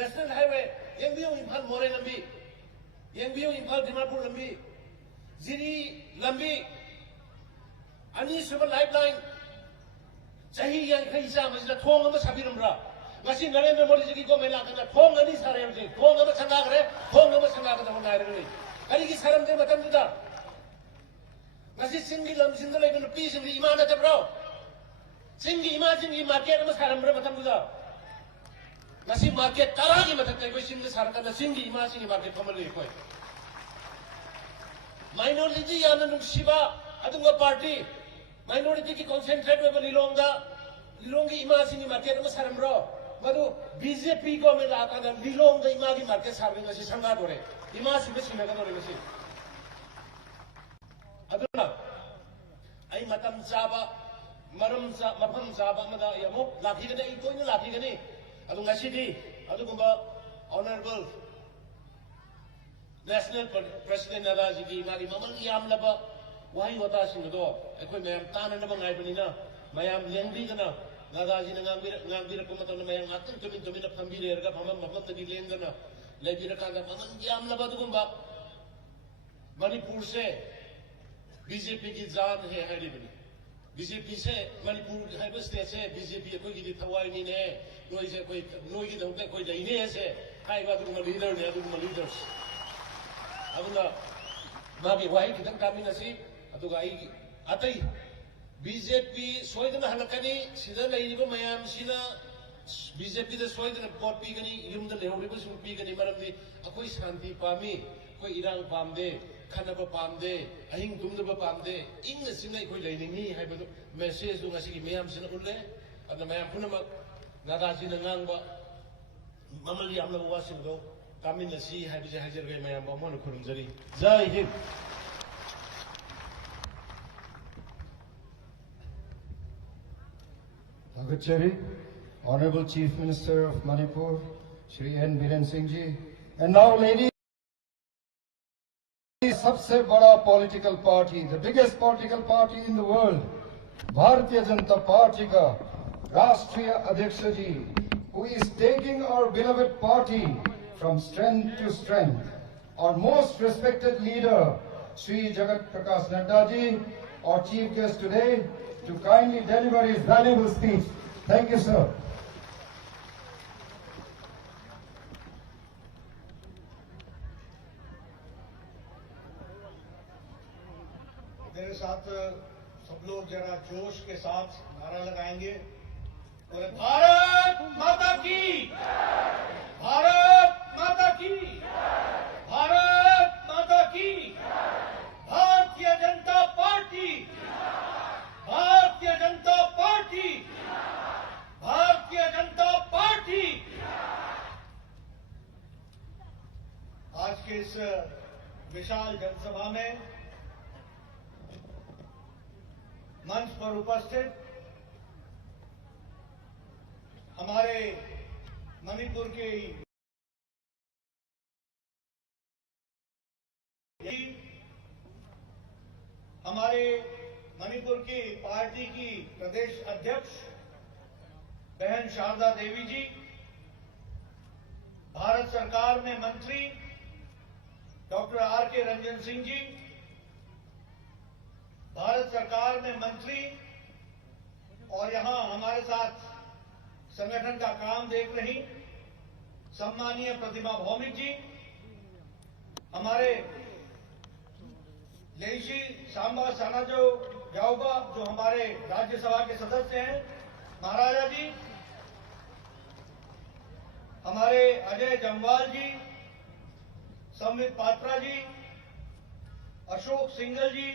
नेशनल हाईवे यंग बियो इंफाल मोरे लंबी यंग बियो इंफाल दिमापुर लंबी जिरी लंबी अनि सुपर लाइफलाइन चाही यांखई चा मजिदा थोंग अमा साबिरमरा ngasi नरेंद्र मोदी जी की को मेला करना थोंग अनि सारे हमसे थोंग अमा संगा करे थोंग अमा संगा का होना है रे करी की शरम दे मतम दुदा ngasi सिंगी लम सिंदो ले बन पी सिंगी ईमान ते ब्रो सिंगी ईमान सिंगी मार्केट में शरम रे मतम दुदा ngasi मार्केट तारा की मत कोई सिंगी सार का सिंगी ईमान सिंगी मार्केट कमल ले कोई माइनॉरिटी याना नुसिबा अदुंगा पार्टी माइनॉरिटी की कंसंट्रेट में लिलोंगी इमा सिंगी मार्केट में सारमरो मधु बीजेपी को में लाका ना लिलोंग द इमा की मार्केट सारबिंग से संगा दोरे इमा सिंगे सिंगा का दोरे मसी अदुना आई मतम चाबा mafam chaba amada yamuk lakhigani ai toina lakhigani adu ngasidi adugumba honorable national president nadaji mari mamal yamlaba wahi wata singdo ekoi mayam tananaba ngaibanina mayam lengbi-gana nadaji ngangbira kumatana mayam atun tumin phambirerga phamam mafamdagi lengana lebirakanda mamal yamlaba adugumba Manipur से BJP की जान है हरिबनी BJP से मणिपुर है state से BJP कोई की थवाई ने नोई से कोई की दंते कोई लेने से हाई बात को लीडर ने अदुग लीडर्स अबुना मागी वाई किदन कामिनसी अदुग आई अतई बीजेपी सोइदना हलकनी सिदा लेइबो मयाम सिना बीजेपी द सोइदना वोट पीगनी युमदा लेहौरिबो सुन पीगनी मरमदी अकोई शांति पामी कोई इरांग पामदे खानबा पामदे अहिंग दुमदबा पामदे इंग सिना कोई लेनिंगी हाइबदो मेसेज दु ngasi मैम सिना उल्ले अदना मैम पुनम नादाजी नंगांगबा ममल यामला वासिंगदो कामिनसी हाइबजे हाजरगे मैम बमन खुरुमजरी जय Hind Agachari, Honorable Chief Minister of Manipur, Shri N. Biren Singh Ji, and now ladies, सबसे बड़ा political party, the biggest political party in the world, भारतीय जनता पार्टी का राष्ट्रीय अध्यक्ष जी, who is taking our beloved party from strength to strength, our most respected leader, Shri Jagat Prakash Nadda ji, our chief guest today, to kindly deliver his valuable speech. Thank you, sir. मेरे साथ सब लोग जरा जोश के साथ नारा लगाएंगे और भारत माता की, भारत माता की, भारत माता की, भारतीय जनता पार्टी, भारतीय जनता पार्टी, भारतीय जनता पार्टी। आज के इस विशाल जनसभा में मंच पर उपस्थित हमारे मणिपुर के हमारे मणिपुर की पार्टी की प्रदेश अध्यक्ष बहन शारदा देवी जी, भारत सरकार में मंत्री डॉक्टर आर.के. रंजन सिंह जी, भारत सरकार में मंत्री और यहां हमारे साथ संगठन का काम देख रही सम्मानीय प्रतिमा भौमिक जी, हमारे लेशी सांबा सानाजो जाओबा जो हमारे राज्यसभा के सदस्य हैं, महाराजा जी, हमारे अजय जमवाल जी, संबित पात्रा जी, अशोक सिंगल जी,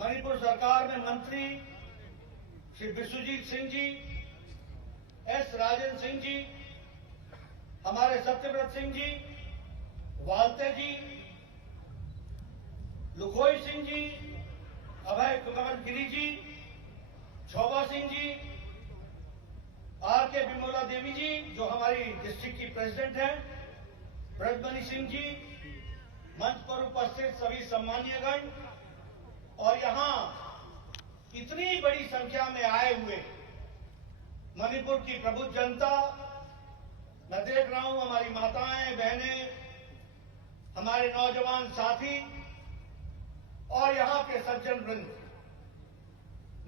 मणिपुर सरकार में मंत्री श्री विश्वजीत सिंह जी, एस राजन सिंह जी, हमारे सत्यव्रत सिंह जी, वालते जी, लुखोई सिंह जी, अभय कुमार गिरी जी, छोबा सिंह जी, आर.के. विमला देवी जी जो हमारी डिस्ट्रिक्ट की प्रेसिडेंट हैं, ब्रजमणि सिंह जी, मंच पर उपस्थित सभी सम्मानीयगण और यहां इतनी बड़ी संख्या में आए हुए मणिपुर की प्रबुद्ध जनता, मैं देख रहा हूं हमारी माताएं, बहनें, हमारे नौजवान साथी और यहां के सज्जन वृंद,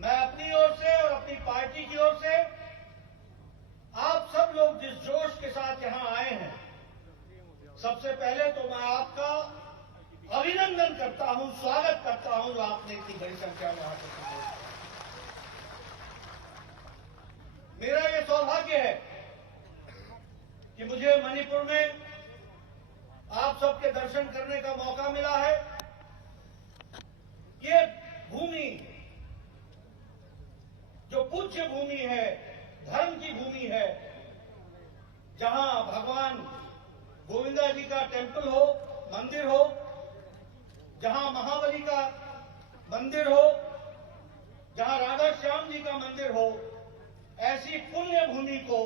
मैं अपनी ओर से और अपनी पार्टी की ओर से आप सब लोग जिस जोश के साथ यहां आए हैं, सबसे पहले तो मैं आपका अभिनंदन करता हूं, स्वागत करता हूं जो आपने इतनी बड़ी संख्या में आकर के। मेरा ये सौभाग्य है कि मुझे मणिपुर में आप सबके दर्शन करने का मौका मिला है। ये भूमि जो पूज्य भूमि है, धर्म की भूमि है, जहां भगवान गोविंदा जी का टेम्पल हो, मंदिर हो, जहां महाबली का मंदिर हो, दुर्गा मंदिर हो, ऐसी पुण्य भूमि को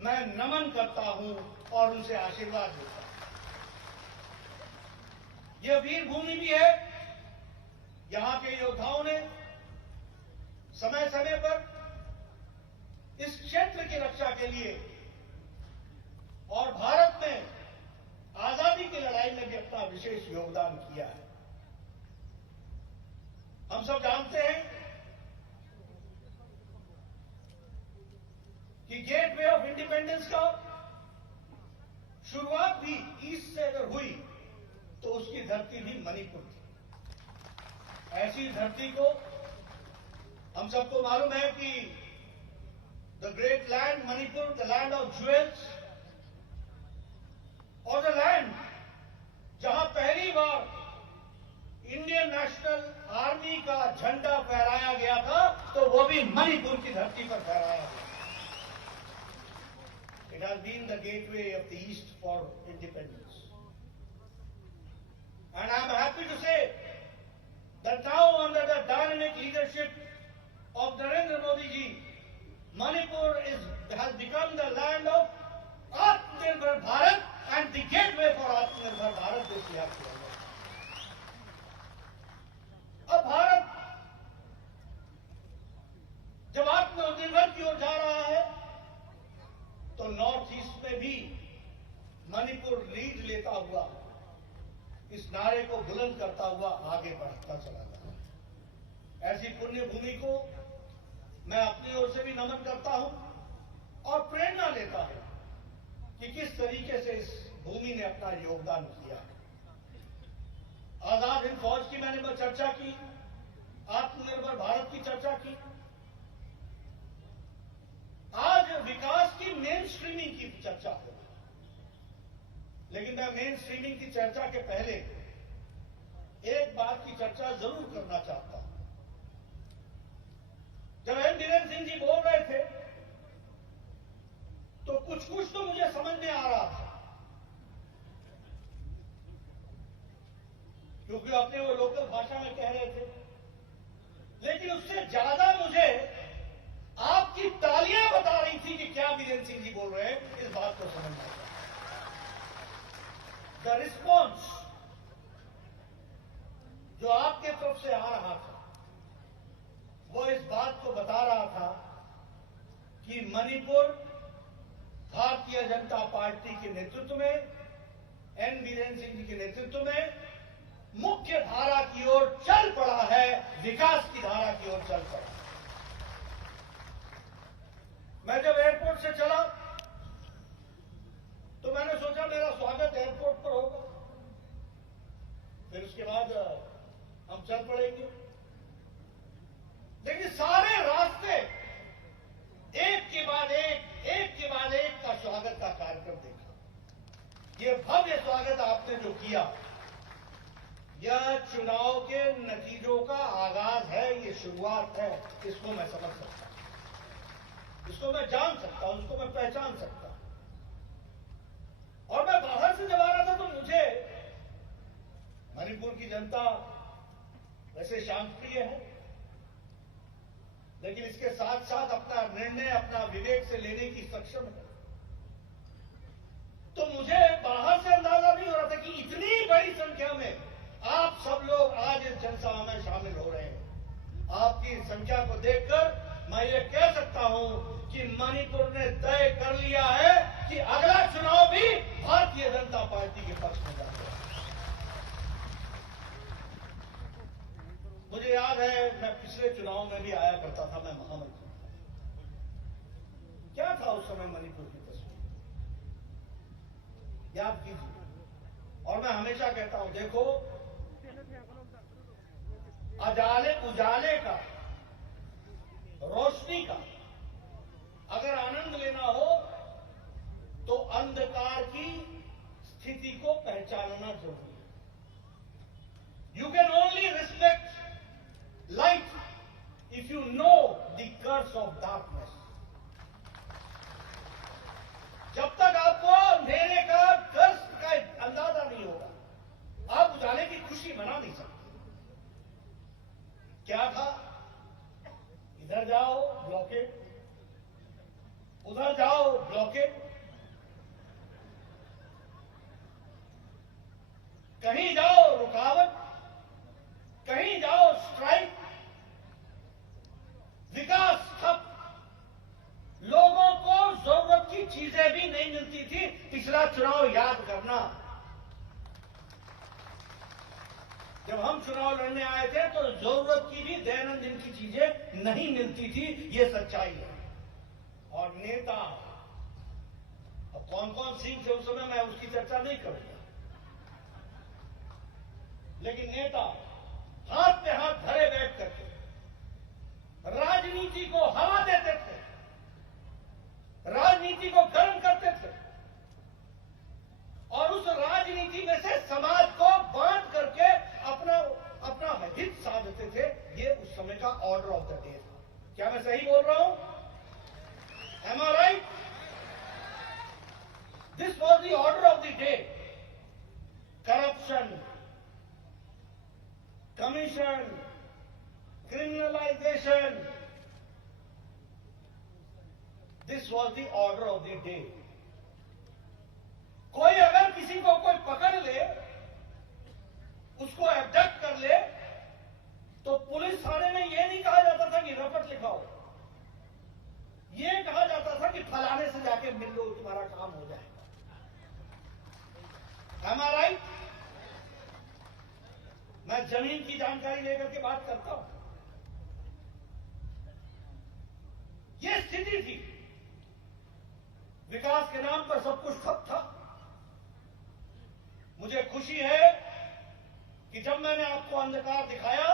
मैं नमन करता हूं और उनसे आशीर्वाद देता हूं। यह वीर भूमि भी है। यहां के योद्धाओं ने समय समय पर इस क्षेत्र की रक्षा के लिए और भारत में आजादी की लड़ाई में भी अपना विशेष योगदान किया है। हम सब जानते हैं कि गेटवे ऑफ इंडिपेंडेंस का शुरुआत भी ईस्ट से अगर हुई तो उसकी धरती भी मणिपुर थी। ऐसी धरती को हम सबको मालूम है कि the great land Manipur, the land of jewels, और द लैंड जहां पहली बार इंडियन नेशनल आर्मी का झंडा फहराया गया था, तो वो भी मणिपुर की धरती पर फहराया गया। It has been the gateway of the East for independence. And I am happy to say that now under the dynamic leadership of Narendra Modi ji, Manipur has become the land of Atmanirbhar Bharat and the gateway for Atmanirbhar Bharat this we have to remember. अब भारत जब आत्मनिर्भर की ओर जा रहा है तो north east में भी मणिपुर लीड लेता हुआ इस नारे को बुलंद करता हुआ आगे बढ़ता चला गया है। ऐसी पुण्य भूमि को मैं अपनी ओर से भी नमन करता हूं और प्रेरणा लेता हूं कि किस तरीके से इस भूमि ने अपना योगदान किया। आजाद हिंद फौज की मैंने चर्चा की, आत्मनिर्भर भारत की चर्चा की। आज विकास की मेन स्ट्रीमिंग की चर्चा हो, लेकिन मैं मेन स्ट्रीमिंग की चर्चा के पहले एक बात की चर्चा जरूर करना चाहता हूं। जब एन बीरेन सिंह जी बोल रहे थे तो कुछ तो मुझे समझ में आ रहा था, क्योंकि अपने वो लोकल भाषा में कह रहे थे, लेकिन उससे ज्यादा मुझे आपकी तालियां बता रही थी कि क्या बीरेन सिंह जी बोल रहे हैं, इस बात को समझना चाहिए। द रिस्पॉन्स जो आपके तरफ से आ रहा था वो इस बात को बता रहा था कि मणिपुर भारतीय जनता पार्टी के नेतृत्व में, एन बीरेन सिंह जी के नेतृत्व में मुख्य धारा की ओर चल पड़ा है, विकास की धारा की ओर चल पड़ा। मैं जब एयरपोर्ट से चला तो मैंने सोचा मेरा स्वागत एयरपोर्ट पर होगा, फिर उसके बाद हम चल पड़ेंगे। लेकिन सारे रास्ते एक के बाद एक का स्वागत का कार्यक्रम देखा। ये भव्य स्वागत आपने जो किया, यह चुनाव के नतीजों का आगाज है, ये शुरुआत है। इसको मैं समझ सकता हूं, इसको मैं जान सकता हूं, इसको मैं पहचान सकता हूं। और मैं बाहर से जब आ रहा था तो मुझे मणिपुर की जनता वैसे शांतप्रिय है, लेकिन इसके साथ साथ अपना निर्णय अपना विवेक से लेने की सक्षम है। तो मुझे बाहर से अंदाजा नहीं हो रहा था कि इतनी बड़ी संख्या में आप सब लोग आज इस जनसभा में शामिल हो रहे हैं। आपकी संख्या को देखकर मैं ये कह सकता हूं कि मणिपुर ने तय कर लिया है कि अगला चुनाव भी भारतीय जनता पार्टी के पक्ष में जाएगा। मुझे याद है मैं पिछले चुनाव में भी आया करता था, मैं महामंत्री था। क्या था उस समय मणिपुर की तस्वीर, याद कीजिए। और मैं हमेशा कहता हूं, देखो उजाले का, रोशनी का अगर आनंद लेना हो तो अंधकार की स्थिति को पहचानना जरूरी है। You can only respect light if you know the curse of darkness. जब तक आपको अंधेरे का कर्स का अंदाजा नहीं होगा, आप उजाले की खुशी मना नहीं सकते। क्या था, इधर जाओ पिछला चुनाव याद करना। जब हम चुनाव लड़ने आए थे तो जरूरत की भी दैनंदिन की चीजें नहीं मिलती थी, ये सच्चाई है। और नेता अब कौन कौन सिंह थे उस समय, मैं उसकी चर्चा नहीं करूंगा, लेकिन नेता हाथ पे हाथ धरे बैठ करके राजनीति को हवा देते थे, राजनीति को गर्म करते थे और उस राजनीति में से समाज को बांट करके अपना हित साधते थे। ये उस समय का ऑर्डर ऑफ द डे था। क्या मैं सही बोल रहा हूं? Am I right? This was the order of the day. Corruption, commission, criminalization. This was the order of the day. कोई अगर किसी को कोई पकड़ ले, उसको एबडक्ट कर ले, तो पुलिस थाने में यह नहीं कहा जाता था कि रपट लिखाओ, यह कहा जाता था कि फलाने से जाके मिल लो, तुम्हारा काम हो जाएगा। Am I right? मैं जमीन की जानकारी लेकर के बात करता हूं। यह स्थिति थी, विकास के नाम पर सब कुछ ठप था। मुझे खुशी है कि जब मैंने आपको अंधकार दिखाया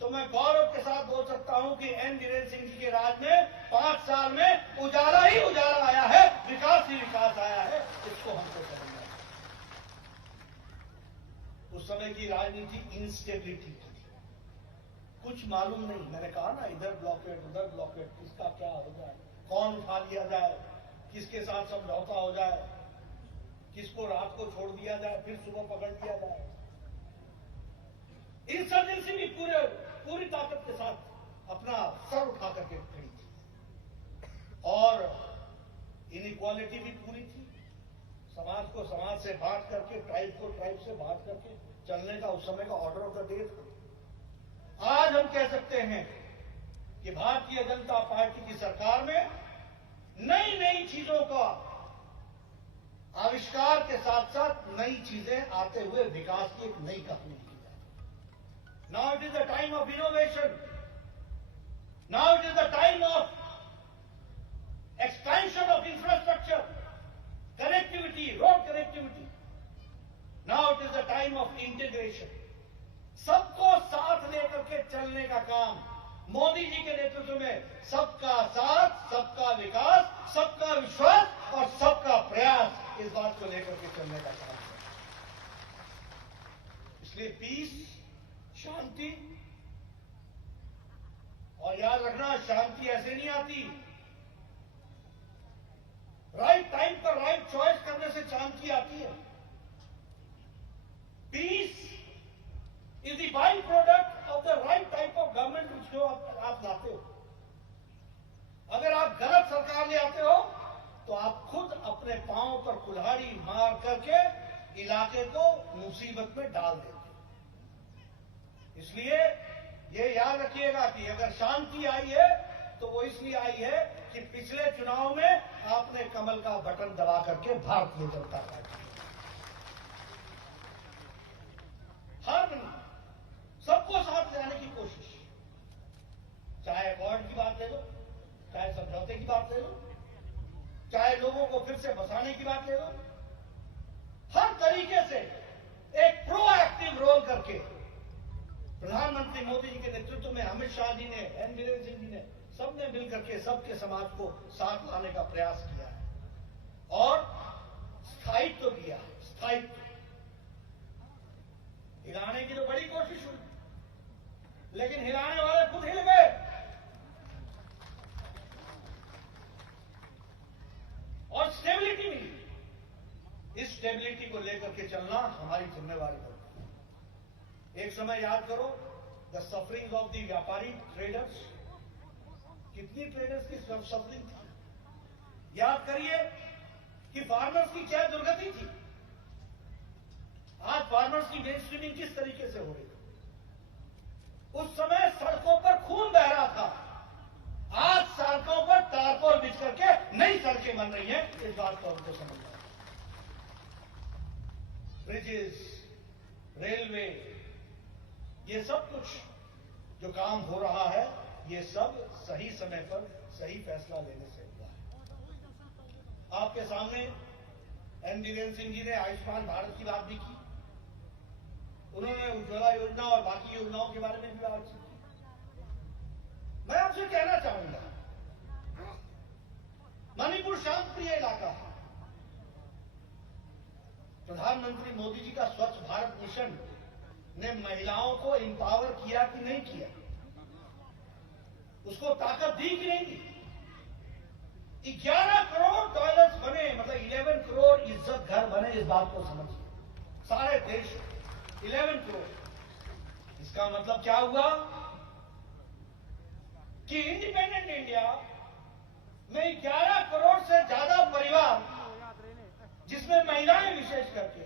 तो मैं गौरव के साथ बोल सकता हूं कि एन वीरेंद्र सिंह जी के राज में 5 साल में उजाला ही उजाला आया है, विकास ही विकास आया है। इसको हमको समझना है। उस समय की राजनीति इंस्टेबिलिटी थी, कुछ मालूम नहीं। मैंने कहा ना, इधर ब्लॉकेट उधर ब्लॉकेट, किसका क्या हो जाए, कौन उठा लिया जाए, किसके साथ समझौता हो जाए, किसको रात को छोड़ दिया जाए, फिर सुबह पकड़ लिया जाए। इंसर्जेंसी भी पूरी ताकत के साथ अपना सर उठा करके खड़ी थी और इनइक्वालिटी भी पूरी थी। समाज को समाज से बांट करके, ट्राइब को ट्राइब से बांट करके चलने का उस समय का ऑर्डर ऑफ द डे था। आज हम कह सकते हैं कि भारतीय जनता पार्टी की सरकार में नई नई चीजों का आविष्कार के साथ साथ नई चीजें आते हुए विकास की एक नई कहानी की जाए। Now it is the time of innovation. Now it is the time of expansion of infrastructure, connectivity, road connectivity. Now it is the time of integration. सबको साथ लेकर के चलने का काम मोदी जी के नेतृत्व में, सबका साथ, सबका विकास, सबका विश्वास और सबका प्रयास, इस बात को लेकर के चलने का काम है। इसलिए पीस, शांति, और याद रखना, शांति ऐसे नहीं आती। राइट टाइम पर राइट चॉइस करने से शांति आती है। Peace is the byproduct of the right type of government जो आप लाते हो। अगर आप गलत सरकार ले आते हो तो आप खुद अपने पांव पर कुल्हाड़ी मार करके इलाके को मुसीबत में डाल देते हो। इसलिए ये याद रखिएगा कि अगर शांति आई है तो वो इसलिए आई है कि पिछले चुनाव में आपने कमल का बटन दबा करके भारतीय जनता पार्टी हर सबको साथ लाने की कोशिश, चाहे अकॉर्ड की बात ले लो, चाहे समझौते की बात ले लो, चाहे लोगों को फिर से बसाने की बात ले लो, हर तरीके से एक प्रोएक्टिव रोल करके प्रधानमंत्री मोदी जी के नेतृत्व में अमित शाह जी ने, एन वीरेंद्र सिंह जी ने, सबने मिलकर के सबके समाज को साथ लाने का प्रयास किया है और स्थायित्व किया है। स्थायित्व हिलाने की तो बड़ी कोशिश हुई, लेकिन हिलाने वाले खुद हिल गए। और स्टेबिलिटी मिली। इस स्टेबिलिटी को लेकर के चलना हमारी जिम्मेवारी है। एक समय याद करो, द सफरिंग ऑफ द व्यापारी ट्रेडर्स, कितनी ट्रेडर्स की सफरिंग थी। याद करिए कि फार्मर्स की क्या दुर्गति थी। आज फार्मर्स की मेन स्ट्रीमिंग किस तरीके से हो रही है। उस समय सड़कों पर खून बह रहा था, आज सड़कों पर तारकोल बिछ करके नई सड़कें बन रही हैं। इस बात को हमको समझना है। ब्रिजेस, रेलवे, ये सब कुछ जो काम हो रहा है, ये सब सही समय पर सही फैसला लेने से हुआ है। आपके सामने एन बीरेन्द्र सिंह जी ने आयुष्मान भारत की बात भी की, उन्होंने उज्ज्वला योजना और बाकी योजनाओं के बारे में भी बातचीत की। मैं आपसे कहना चाहूंगा, मणिपुर शांतिप्रिय इलाका है। प्रधानमंत्री मोदी जी का स्वच्छ भारत मिशन ने महिलाओं को एम्पावर किया कि नहीं किया, उसको ताकत दी कि नहीं दी। 11 करोड़ टॉयलेट्स बने, मतलब 11 करोड़ इज्जत घर बने, इस बात को समझिए। सारे देश 11 करोड़। इसका मतलब क्या हुआ कि इंडिपेंडेंट इंडिया में 11 करोड़ से ज्यादा परिवार, जिसमें महिलाएं विशेष करके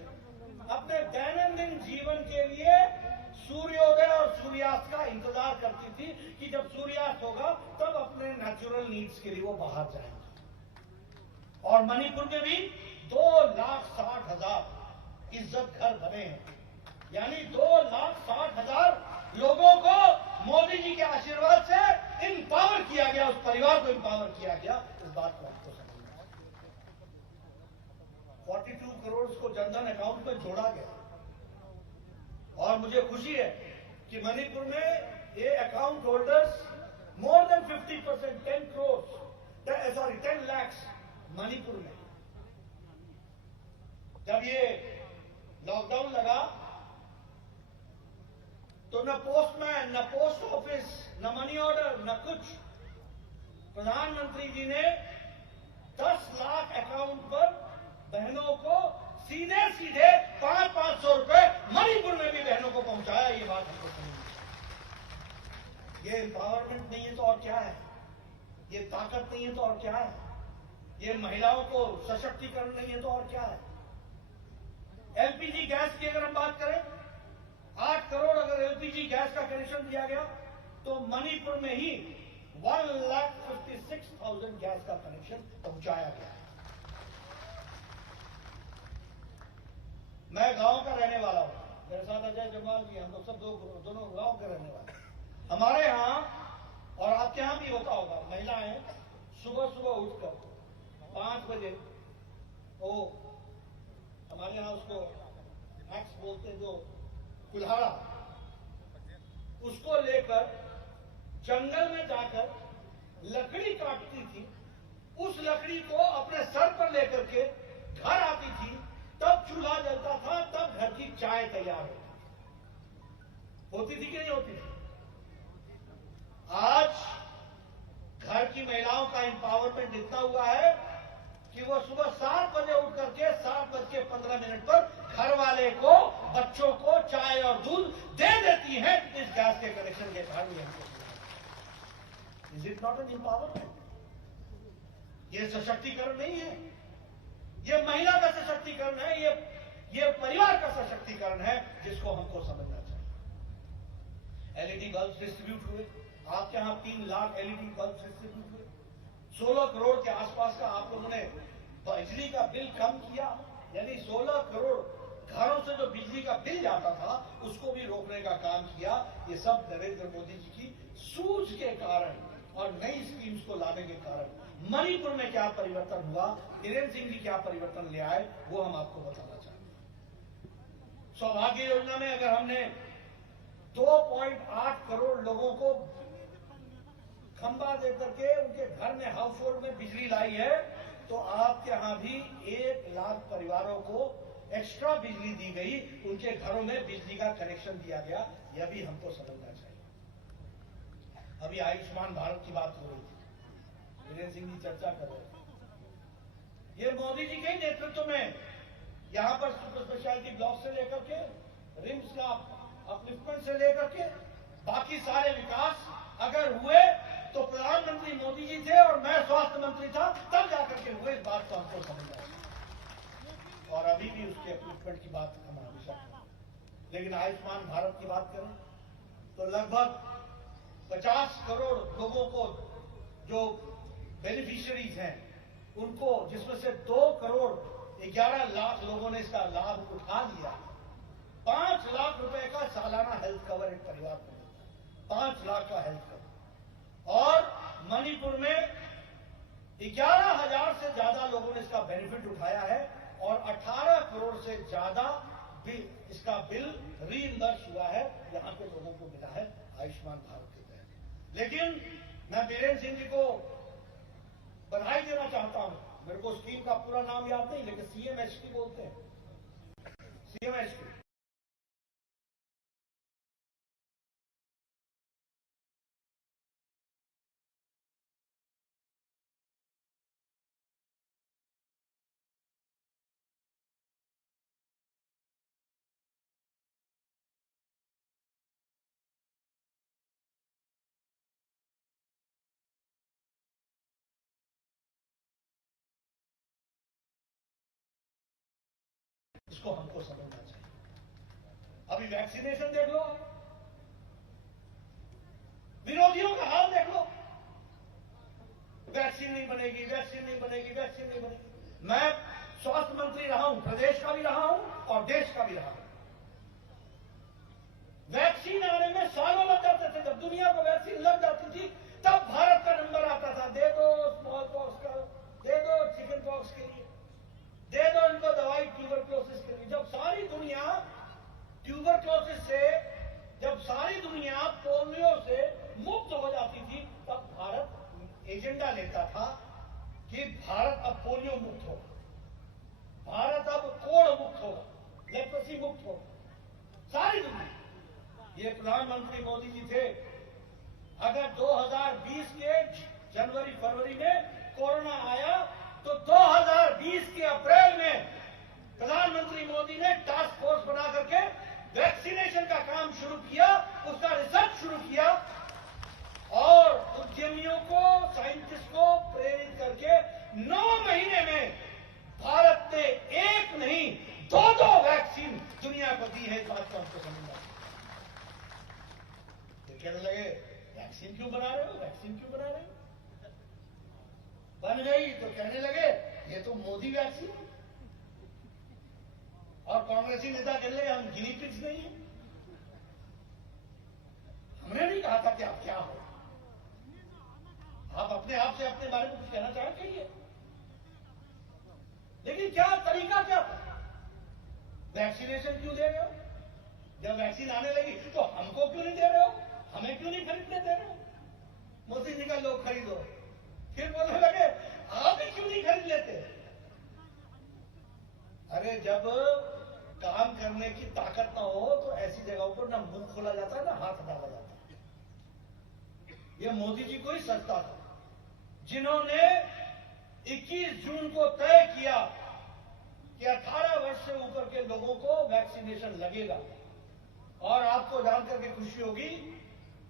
अपने दैनंदिन जीवन के लिए सूर्योदय और सूर्यास्त का इंतजार करती थी कि जब सूर्यास्त होगा तब अपने नेचुरल नीड्स के लिए वो बाहर जाएंगे। और मणिपुर में भी 2,60,000 इज्जत घर बने हैं, यानी 2,60,000 लोगों को मोदी जी के आशीर्वाद से एम्पावर किया गया, उस परिवार को एम्पावर किया गया। इस बात को आपको समझना है। 42 करोड़ को जनधन अकाउंट में जोड़ा गया, और मुझे खुशी है कि मणिपुर में ये account holders more than 50%, 10 lakh Manipur में। जब ये लॉकडाउन लगा तो न पोस्टमैन, न पोस्ट ऑफिस, न मनी ऑर्डर, न कुछ। प्रधानमंत्री जी ने 10 लाख अकाउंट पर बहनों को सीधे सीधे 500 रुपए मणिपुर में भी बहनों को पहुंचाया। ये बात हमको समझनी चाहिए। ये एम्पावरमेंट नहीं है तो और क्या है, ये ताकत नहीं है तो और क्या है, ये महिलाओं को सशक्तिकरण नहीं है तो और क्या है। एलपीजी गैस की अगर हम बात करें, 8 करोड़ अगर एलपीजी गैस का कनेक्शन दिया गया तो मणिपुर में ही 1,56,000 गैस का कनेक्शन पहुंचाया गया। मैं गांव का रहने वाला हूं, मेरे साथ अजय जम्वाल जी, हम लोग सब दोनों गांव के रहने वाले। हमारे यहाँ और आपके यहाँ भी होता होगा, महिलाएं सुबह सुबह उठकर 5 बजे, वो हमारे यहाँ उसको एक्स बोलते हैं, जो कुल्हाड़ा, उसको लेकर जंगल में जाकर लकड़ी काटती थी। उस लकड़ी को अपने सर पर लेकर के घर आती थी, तब चूल्हा जलता था, तब घर की चाय तैयार होती थी कि नहीं होती थी। आज घर की महिलाओं का एम्पावरमेंट इतना हुआ है कि वो सुबह 7 बजे उठ करके 7:15 पर घर वाले को, बच्चों को चाय और दूध दे देती हैं इस गैस के कनेक्शन के कारण। Is it not an empowerment? ये सशक्तिकरण नहीं है, ये महिला का सशक्तिकरण है, ये परिवार का सशक्तिकरण है, जिसको हमको समझना चाहिए। एलईडी बल्ब डिस्ट्रीब्यूट हुए, आपके यहां 3 लाख एलईडी बल्ब डिस्ट्रीब्यूट हुए। 16 करोड़ के आसपास का आप लोगों ने बिजली का बिल कम किया, यानी 16 करोड़ घरों से जो बिजली का बिल जाता था उसको भी रोकने का काम किया। ये सब नरेंद्र मोदी जी की सूझ के कारण और नई स्कीम्स को लाने के कारण। मणिपुर में क्या परिवर्तन हुआ, बीरेन्द्र सिंह जी क्या परिवर्तन ले आए, वो हम आपको बताना चाहते हैं। सौभाग्य योजना में अगर हमने 2.8 करोड़ लोगों को खंबा दे करके उनके घर में, हाउस होल्ड में बिजली लाई है, तो आपके यहां भी 1 लाख परिवारों को एक्स्ट्रा बिजली दी गई, उनके घरों में बिजली का कनेक्शन दिया गया। यह भी हमको समझना चाहिए। अभी आयुष्मान भारत की बात हो रही थी, बीरेन्द्र सिंह जी चर्चा कर रहे थे। ये मोदी जी के नेतृत्व में यहां पर सुपर स्पेशलिटी ब्लॉक से लेकर के रिम्स का अपलिफ्टमेंट से लेकर के बाकी सारे विकास अगर हुए तो प्रधानमंत्री मोदी जी थे और मैं स्वास्थ्य मंत्री था, तब जाकर के हुए। इस बात को हमको समझना चाहिए। और अभी भी उसके अपलिफ्टमेंट की बात हम हमेशा करें। लेकिन आयुष्मान भारत की बात करें तो लगभग 50 करोड़ लोगों को जो बेनिफिशियरीज हैं उनको, जिसमें से 2 करोड़ 11 लाख लोगों ने इसका लाभ उठा लिया। 5 लाख रुपए का सालाना हेल्थ कवर एक परिवार को मिलता है, 5 लाख का हेल्थ कवर। और मणिपुर में 11,000 से ज्यादा लोगों ने इसका बेनिफिट उठाया है और 18 करोड़ से ज्यादा भी इसका बिल रीइंबर्स हुआ है, यहां के लोगों को मिला है आयुष्मान भारत के तहत। लेकिन मैं बीरेन्द्र सिंह जी को बधाई देना चाहता हूं। मेरे को स्कीम का पूरा नाम याद नहीं, लेकिन CMHT बोलते हैं, CMHT। इसको हमको समझना चाहिए। अभी वैक्सीनेशन देख लो, विरोधियों का हाल देख लो, वैक्सीन नहीं बनेगी, वैक्सीन नहीं बनेगी, वैक्सीन नहीं बनेगी। मैं स्वास्थ्य मंत्री रहा हूं, प्रदेश का भी रहा हूं और देश का भी रहा हूं। वैक्सीन आने में सालों लग जाते थे। जब दुनिया को वैक्सीन लग जाती थी तब भारत का नंबर आता था, दे दो स्मॉल पॉक्स का, दे दो चिकन पॉक्स के लिए, दे दो इनको दवाई ट्यूबरक्लोसिस के लिए। जब सारी दुनिया ट्यूबरक्लोसिस से, जब सारी दुनिया पोलियो से मुक्त हो जाती थी, तब भारत एजेंडा लेता था कि भारत अब पोलियो मुक्त होगा, भारत अब कोढ़ मुक्त होगा, लेप्रोसी मुक्त होगा। सारी दुनिया, ये प्रधानमंत्री मोदी जी थे। अगर 2020 के जनवरी फरवरी में कोरोना आया तो 2020 के अप्रैल में प्रधानमंत्री मोदी ने टास्क फोर्स बना करके वैक्सीनेशन का काम शुरू किया, उसका रिसर्च शुरू किया और उद्यमियों को, साइंटिस्ट को प्रेरित करके 9 महीने में भारत ने एक नहीं 2 वैक्सीन दुनिया को दी है। इस बात को हमको समझना। तो कहने लगे वैक्सीन क्यों बना रहे हो, वैक्सीन क्यों बना रहे हो? बन गई तो कहने लगे ये तो मोदी वैक्सीन। और कांग्रेसी नेता कहने लगे हम गिनी पिग्स नहीं है। हमने नहीं कहा था कि आप क्या हो, आप अपने आप से अपने बारे में कुछ कहना चाहे कहिए, लेकिन क्या तरीका क्या था? वैक्सीनेशन क्यों दे रहे हो? जब वैक्सीन आने लगी तो हमको क्यों नहीं दे रहे हो, हमें क्यों नहीं खरीदने दे रहे हो? मोदी जी का लोग खरीदो, फिर बोलने लगे आप ही क्यों नहीं खरीद लेते? अरे जब काम करने की ताकत ना हो तो ऐसी जगहों पर ना मुंह खोला जाता है ना हाथ डाला जाता है। ये मोदी जी को ही सस्ता था, जिन्होंने 21 जून को तय किया कि 18 वर्ष से ऊपर के लोगों को वैक्सीनेशन लगेगा। और आपको जानकर के खुशी होगी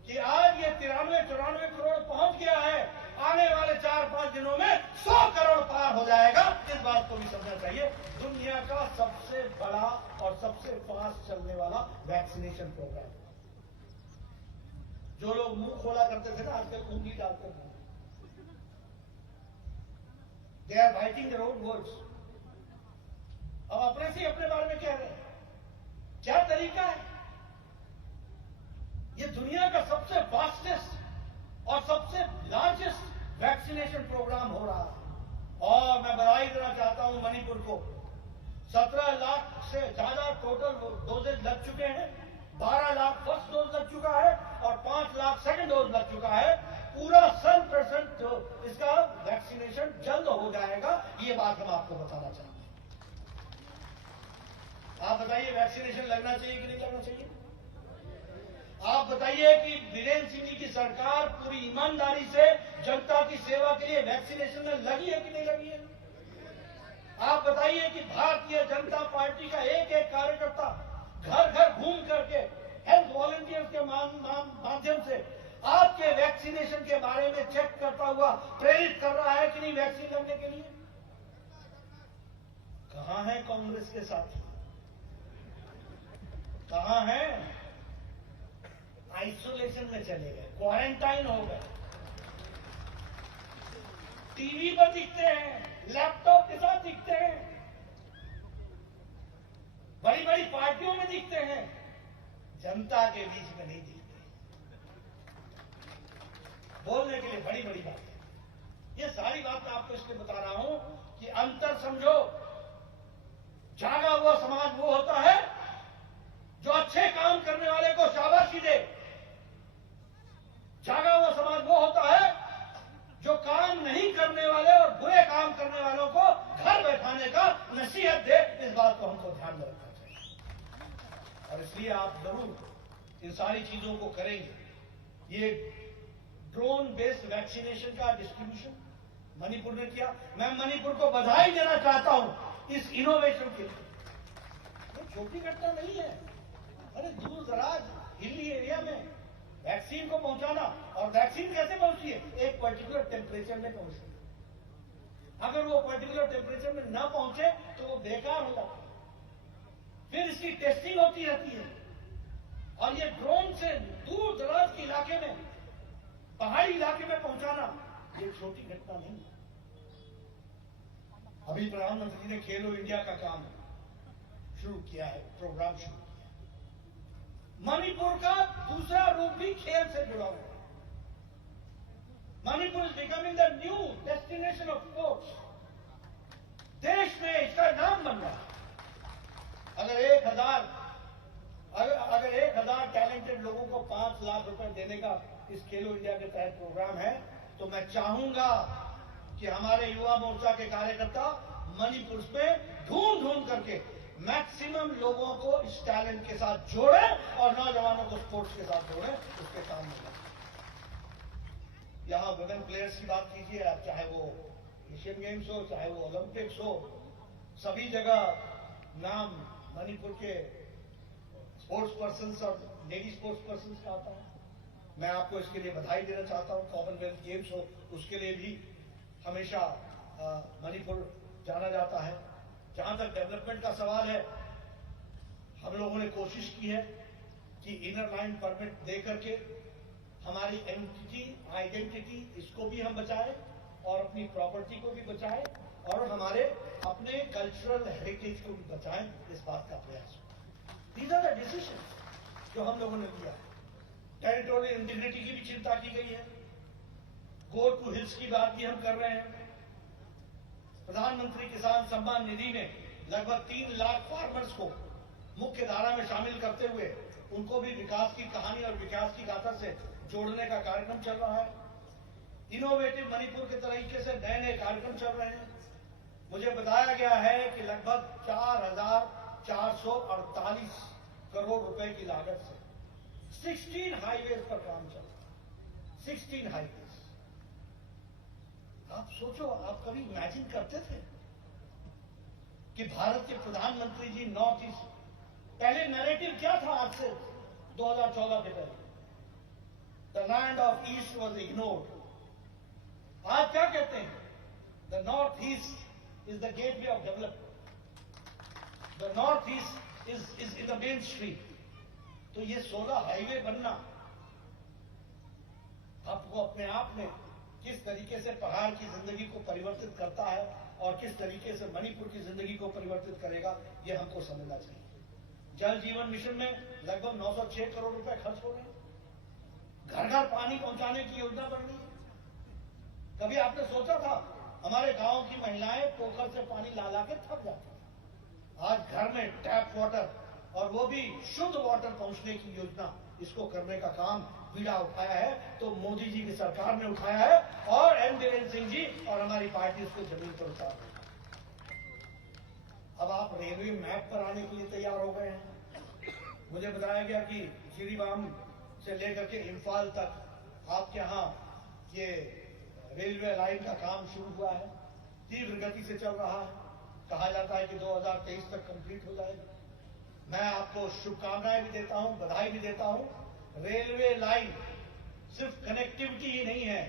कि आज ये 93-94 करोड़ पहुंच गया है। आने वाले 4-5 दिनों में 100 करोड़ पार हो जाएगा। इस बात को भी समझना चाहिए। दुनिया का सबसे बड़ा और सबसे फास्ट चलने वाला वैक्सीनेशन प्रोग्राम। जो लोग मुंह खोला करते थे ना, आजकल उंगली डालते हैं। They are writing their own words. अब अपने से अपने बारे में कह रहे हैं, क्या तरीका है? ये दुनिया का सबसे फास्टेस्ट और सबसे लार्जेस्ट वैक्सीनेशन प्रोग्राम हो रहा है। और मैं बधाई देना चाहता हूं मणिपुर को। 17 लाख से ज्यादा टोटल डोजेज लग चुके हैं, 12 लाख फर्स्ट डोज लग चुका है और 5 लाख सेकंड डोज लग चुका है। पूरा 100% इसका वैक्सीनेशन जल्द हो जाएगा। ये बात हम आपको बताना चाहते हैं। आप बताइए वैक्सीनेशन लगना चाहिए कि नहीं लगना चाहिए? आप बताइए कि बीरेन्द्र सिंह जी की सरकार पूरी ईमानदारी से जनता की सेवा के लिए वैक्सीनेशन में लगी है कि नहीं लगी है? आप बताइए कि भारतीय जनता पार्टी का एक एक कार्यकर्ता घर घर घूम करके हेल्थ वॉलंटियर्स के माध्यम से आपके वैक्सीनेशन के बारे में चेक करता हुआ प्रेरित कर रहा है कि नहीं वैक्सीन लगने के लिए? कहां है कांग्रेस के साथी? कहां है? आइसोलेशन में चले गए, क्वारंटाइन हो गए, टीवी पर दिखते हैं, लैपटॉप के साथ दिखते हैं, जनता के बीच में नहीं दिखते। बोलने के लिए बड़ी बड़ी बात है। ये सारी बात मैं आपको इसलिए बता रहा हूं कि अंतर समझो। जागा हुआ समाज वो होता है जो अच्छे काम करने वाले को शाबाशी दे। जागा हुआ समाज वो होता है जो काम नहीं करने वाले और बुरे काम करने वालों को घर बैठाने का नसीहत दे। इस बात को हमको ध्यान में रखना चाहिए और इसलिए आप जरूर इन सारी चीजों को करेंगे। ये ड्रोन बेस्ड वैक्सीनेशन का डिस्ट्रीब्यूशन मणिपुर ने किया। मैं मणिपुर को बधाई देना चाहता हूं इस इनोवेशन के लिए। ये छोटी घटना नहीं है। अरे दूर दराज हिली एरिया में वैक्सीन को पहुंचाना, और वैक्सीन कैसे पहुंची है? एक पर्टिकुलर टेम्परेचर में पहुंची। अगर वो पर्टिकुलर टेम्परेचर में न पहुंचे तो वो बेकार हो जाता है। फिर इसकी टेस्टिंग होती रहती है और ये ड्रोन से दूर दराज के इलाके में, पहाड़ी इलाके में पहुंचाना ये छोटी घटना नहीं है। अभी प्रधानमंत्री ने खेलो इंडिया का काम शुरू किया है, प्रोग्राम शुरू किया। मणिपुर का दूसरा रूप भी खेल से जुड़ा हुआ है। Manipur is becoming the new destination of sports. देश में इसका नाम बन रहा है। अगर 1000 टैलेंटेड लोगों को 5 लाख रुपए देने का इस खेलो इंडिया के तहत प्रोग्राम है, तो मैं चाहूंगा कि हमारे युवा मोर्चा के कार्यकर्ता मणिपुर में ढूंढ करके मैक्सिमम लोगों को इस टैलेंट के साथ जोड़ें और नौजवानों को स्पोर्ट्स के साथ जोड़ें, उसके काम में। यहां वुमेन प्लेयर्स की बात कीजिए आप, चाहे वो एशियन गेम्स हो, चाहे वो ओलंपिक्स हो, सभी जगह नाम मणिपुर के स्पोर्ट्स पर्सन्स और लेडी स्पोर्ट्स पर्सन्स का आता है। मैं आपको इसके लिए बधाई देना चाहता हूं। कॉमनवेल्थ गेम्स हो, उसके लिए भी हमेशा मणिपुर जाना जाता है। जहां तक डेवलपमेंट का सवाल है, हम लोगों ने कोशिश की है कि इनर लाइन परमिट दे करके हमारी आइडेंटिटी इसको भी हम बचाएं और अपनी प्रॉपर्टी को भी बचाएं और हमारे अपने कल्चरल हेरिटेज को भी बचाएं। इस बात का प्रयास। दीज आर द डिसीजन जो हम लोगों ने लिया। टेरिटोरियल इंटीग्रिटी की भी चिंता की गई है। गो टू हिल्स की बात भी हम कर रहे हैं। प्रधानमंत्री किसान सम्मान निधि में लगभग 3 लाख फार्मर्स को मुख्य धारा में शामिल करते हुए उनको भी विकास की कहानी और विकास की गाथा से जोड़ने का कार्यक्रम चल रहा है। इनोवेटिव मणिपुर के तरीके से नए नए कार्यक्रम चल रहे हैं। मुझे बताया गया है कि लगभग 4,448 करोड़ रुपए की लागत से 16 हाईवेज पर काम चल रहा है। 16 हाईवेज। आप सोचो, आप कभी इमेजिन करते थे कि भारत के प्रधानमंत्री जी नॉर्थ ईस्ट, पहले नैरेटिव क्या था आज से 2014 के पहले? The land of east was ignored. आज क्या कहते हैं? The north east is the gateway of development. The north east is in the main stream. तो ये 16 हाईवे बनना आपको अपने आप में किस तरीके से पहाड़ की जिंदगी को परिवर्तित करता है और किस तरीके से मणिपुर की जिंदगी को परिवर्तित करेगा, ये हमको समझना चाहिए। जल जीवन मिशन में लगभग 906 करोड़ रुपए खर्च हो रहे हैं। घर घर पानी पहुंचाने की योजना बन रही है। कभी आपने सोचा था हमारे गांव की महिलाएं पोखर से पानी ला के थक जाती? आज घर में टैप वाटर और वो भी शुद्ध वाटर पहुंचने की योजना, इसको करने का काम बीड़ा उठाया है तो मोदी जी की सरकार ने उठाया है और एन बीरेन सिंह जी और हमारी पार्टी उसको जमीन पर उतार रही है। अब आप रेलवे मैप पर आने के लिए तैयार हो गए हैं। मुझे बताया गया कि जिरीबाम से लेकर के इम्फाल तक आपके यहाँ ये रेलवे लाइन का काम शुरू हुआ है, तीव्र गति से चल रहा है। कहा जाता है कि 2023 तक कंप्लीट हो जाएगा। मैं आपको शुभकामनाएं भी देता हूं, बधाई भी देता हूं। रेलवे लाइन सिर्फ कनेक्टिविटी ही नहीं है,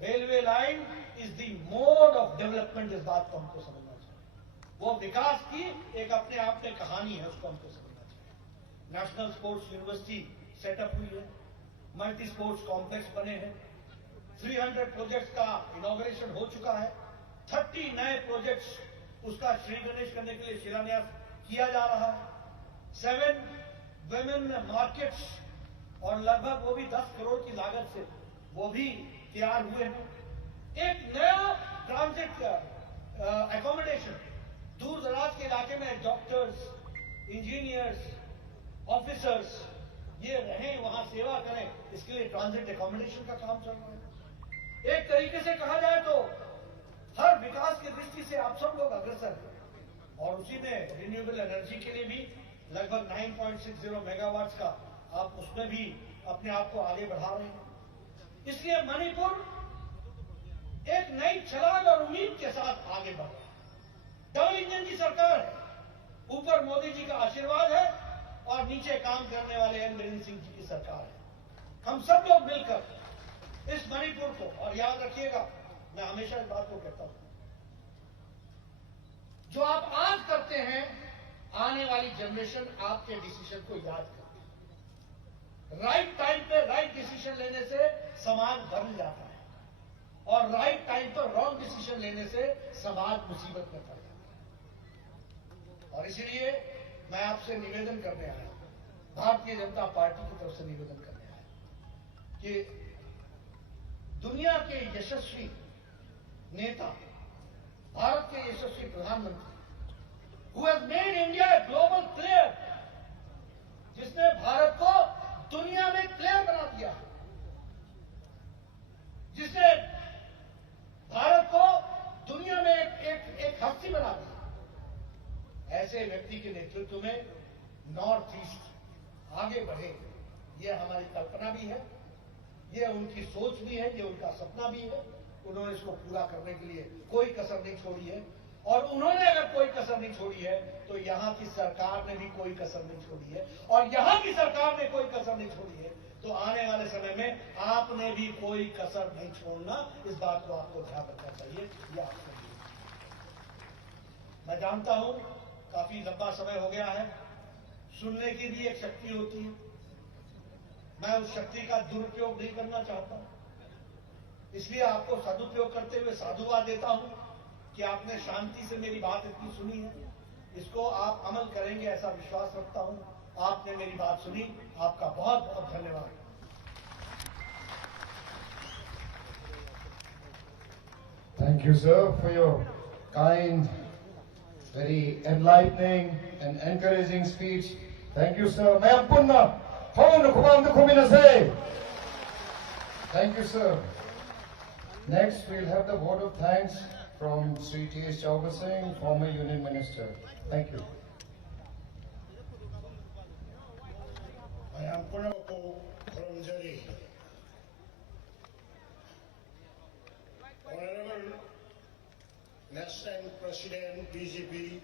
railway line is the mode of development. इस बात को हमको समझना चाहिए। वो विकास की एक अपने आप में कहानी है, उसको हमको समझना चाहिए। नेशनल स्पोर्ट्स यूनिवर्सिटी सेटअप हुई है, मल्टी स्पोर्ट्स कॉम्प्लेक्स बने हैं, 300 प्रोजेक्ट्स का इनॉग्रेशन हो चुका है, 30 नए प्रोजेक्ट्स उसका श्री गणेश करने के लिए शिलान्यास किया जा रहा है। 7 विमेन मार्केट्स और लगभग वो भी 10 करोड़ की लागत से वो भी तैयार हुए हैं। एक नया ट्रांजिट एकोमोडेशन दूर दराज के इलाके में डॉक्टर्स, इंजीनियर्स, ऑफिसर्स ये रहें, वहां सेवा करें, इसके लिए ट्रांजिट एकोमोडेशन का काम चल रहा है। एक तरीके से कहा जाए तो हर विकास की दृष्टि से आप सब लोग अग्रसर हैं और उसी में रिन्यूएबल एनर्जी के लिए भी लगभग 9.60 मेगावाट का आप उसमें भी अपने आप को आगे बढ़ा रहे हैं। इसलिए मणिपुर एक नई छलांग और उम्मीद के साथ आगे बढ़ रहा है। डबल इंजन की सरकार है, ऊपर मोदी जी का आशीर्वाद है और नीचे काम करने वाले एन बीरेन सिंह जी की सरकार है। हम सब लोग मिलकर इस मणिपुर को, और याद रखिएगा मैं हमेशा इस बात को कहता हूं, जो आप आज करते हैं आने वाली जनरेशन आपके डिसीजन को याद करती है। राइट टाइम पे राइट डिसीजन लेने से समाज बदल जाता है और राइट टाइम पर रॉन्ग डिसीजन लेने से समाज मुसीबत में पड़ जाता है। और इसीलिए मैं आपसे निवेदन करने आया, भारतीय जनता पार्टी की तरफ से निवेदन करने आया कि दुनिया के यशस्वी नेता, भारत के यशस्वी प्रधानमंत्री who has made India a global player, जिसने भारत को दुनिया में प्लेयर बना दिया, जिसने भारत को दुनिया में एक हस्ती बना दिया, ऐसे व्यक्ति के नेतृत्व में नॉर्थ ईस्ट आगे बढ़े, ये हमारी कल्पना भी है, ये उनकी सोच भी है, ये उनका सपना भी है। उन्होंने इसको पूरा करने के लिए कोई कसर नहीं छोड़ी है और उन्होंने अगर कोई कसर नहीं छोड़ी है तो यहां की सरकार ने भी कोई कसर नहीं छोड़ी है और यहां की सरकार ने कोई कसर नहीं छोड़ी है तो आने वाले समय में आपने भी कोई कसर नहीं छोड़ना, इस बात को आपको ध्यान रखना चाहिए। ये आपको मैं जानता हूं काफी लंबा समय हो गया है, सुनने की भी एक शक्ति होती है, मैं उस शक्ति का दुरुपयोग नहीं करना चाहता, इसलिए आपको सदुपयोग करते हुए साधुवाद देता हूं कि आपने शांति से मेरी बात इतनी सुनी है, इसको आप अमल करेंगे ऐसा विश्वास रखता हूं। आपने मेरी बात सुनी, आपका बहुत बहुत धन्यवाद। Thank you, sir, for your kind, very enlightening and encouraging speech. Thank you, sir. Mayam punna, phone khubam khumina say. Thank you, sir. Next, we'll have the vote of thanks from Sri T.S. Chauba Singh, former Union Minister. Thank you. I am Punako from Jari. Honorable National President, BJP,